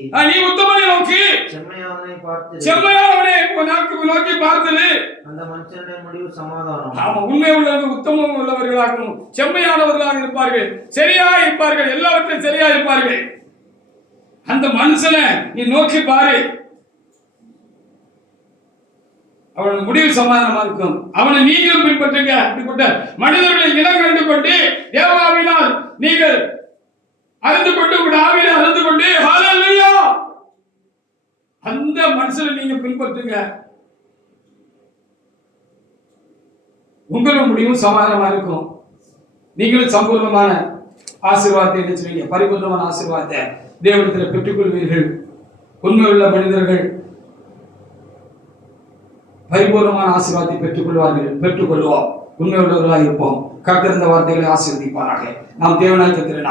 செம்மையானவனை நோக்கி பார்த்தது அந்த மனுஷனுடைய முடிவு சமாதானம். ஆமா, உண்மை உள்ளவர்கள் உத்தமம் உள்ளவர்களாகவும் செம்மையானவர்களாக இருப்பார்கள், சரியா இருப்பார்கள், எல்லாவற்றையும் சரியா இருப்பார்கள். அந்த மனுஷனை நீ நோக்கி பாரு, அவன் முடிவு சமாதானமா இருக்கும். அவனை நீங்களும் பின்பற்றுங்க. அப்படிப்பட்ட மனிதர்களை இனம் கண்டு கொண்டு தேவாவினால் நீங்கள் அறிந்து கொண்டு உங்கள் ஆவியில அறிந்து கொண்டு ஹல்லேலூயா அந்த மனுஷனை நீங்க பின்பற்றுங்க. உங்களுடைய முடிவும் சமாதானமா இருக்கும். நீங்களும் சம்பூர்ணமான ஆசீர்வாதத்தை என்ன செய்வீங்க? பரிபூர்ணமான ஆசீர்வாதத்தை தேவனிடத்தில் பெற்றுக்கொள்வீர்கள். உண்மை உள்ள மனிதர்கள் பரிபூர்ணமான ஆசீர்வாதத்தை பெற்றுக்கொள்வோம். உண்மை உள்ளவர்களாக இருப்போம். கர்த்தர் இந்த வார்த்தைகளை ஆசீர்வதிப்பாராக. நாம் தேவனாய் கர்த்தரை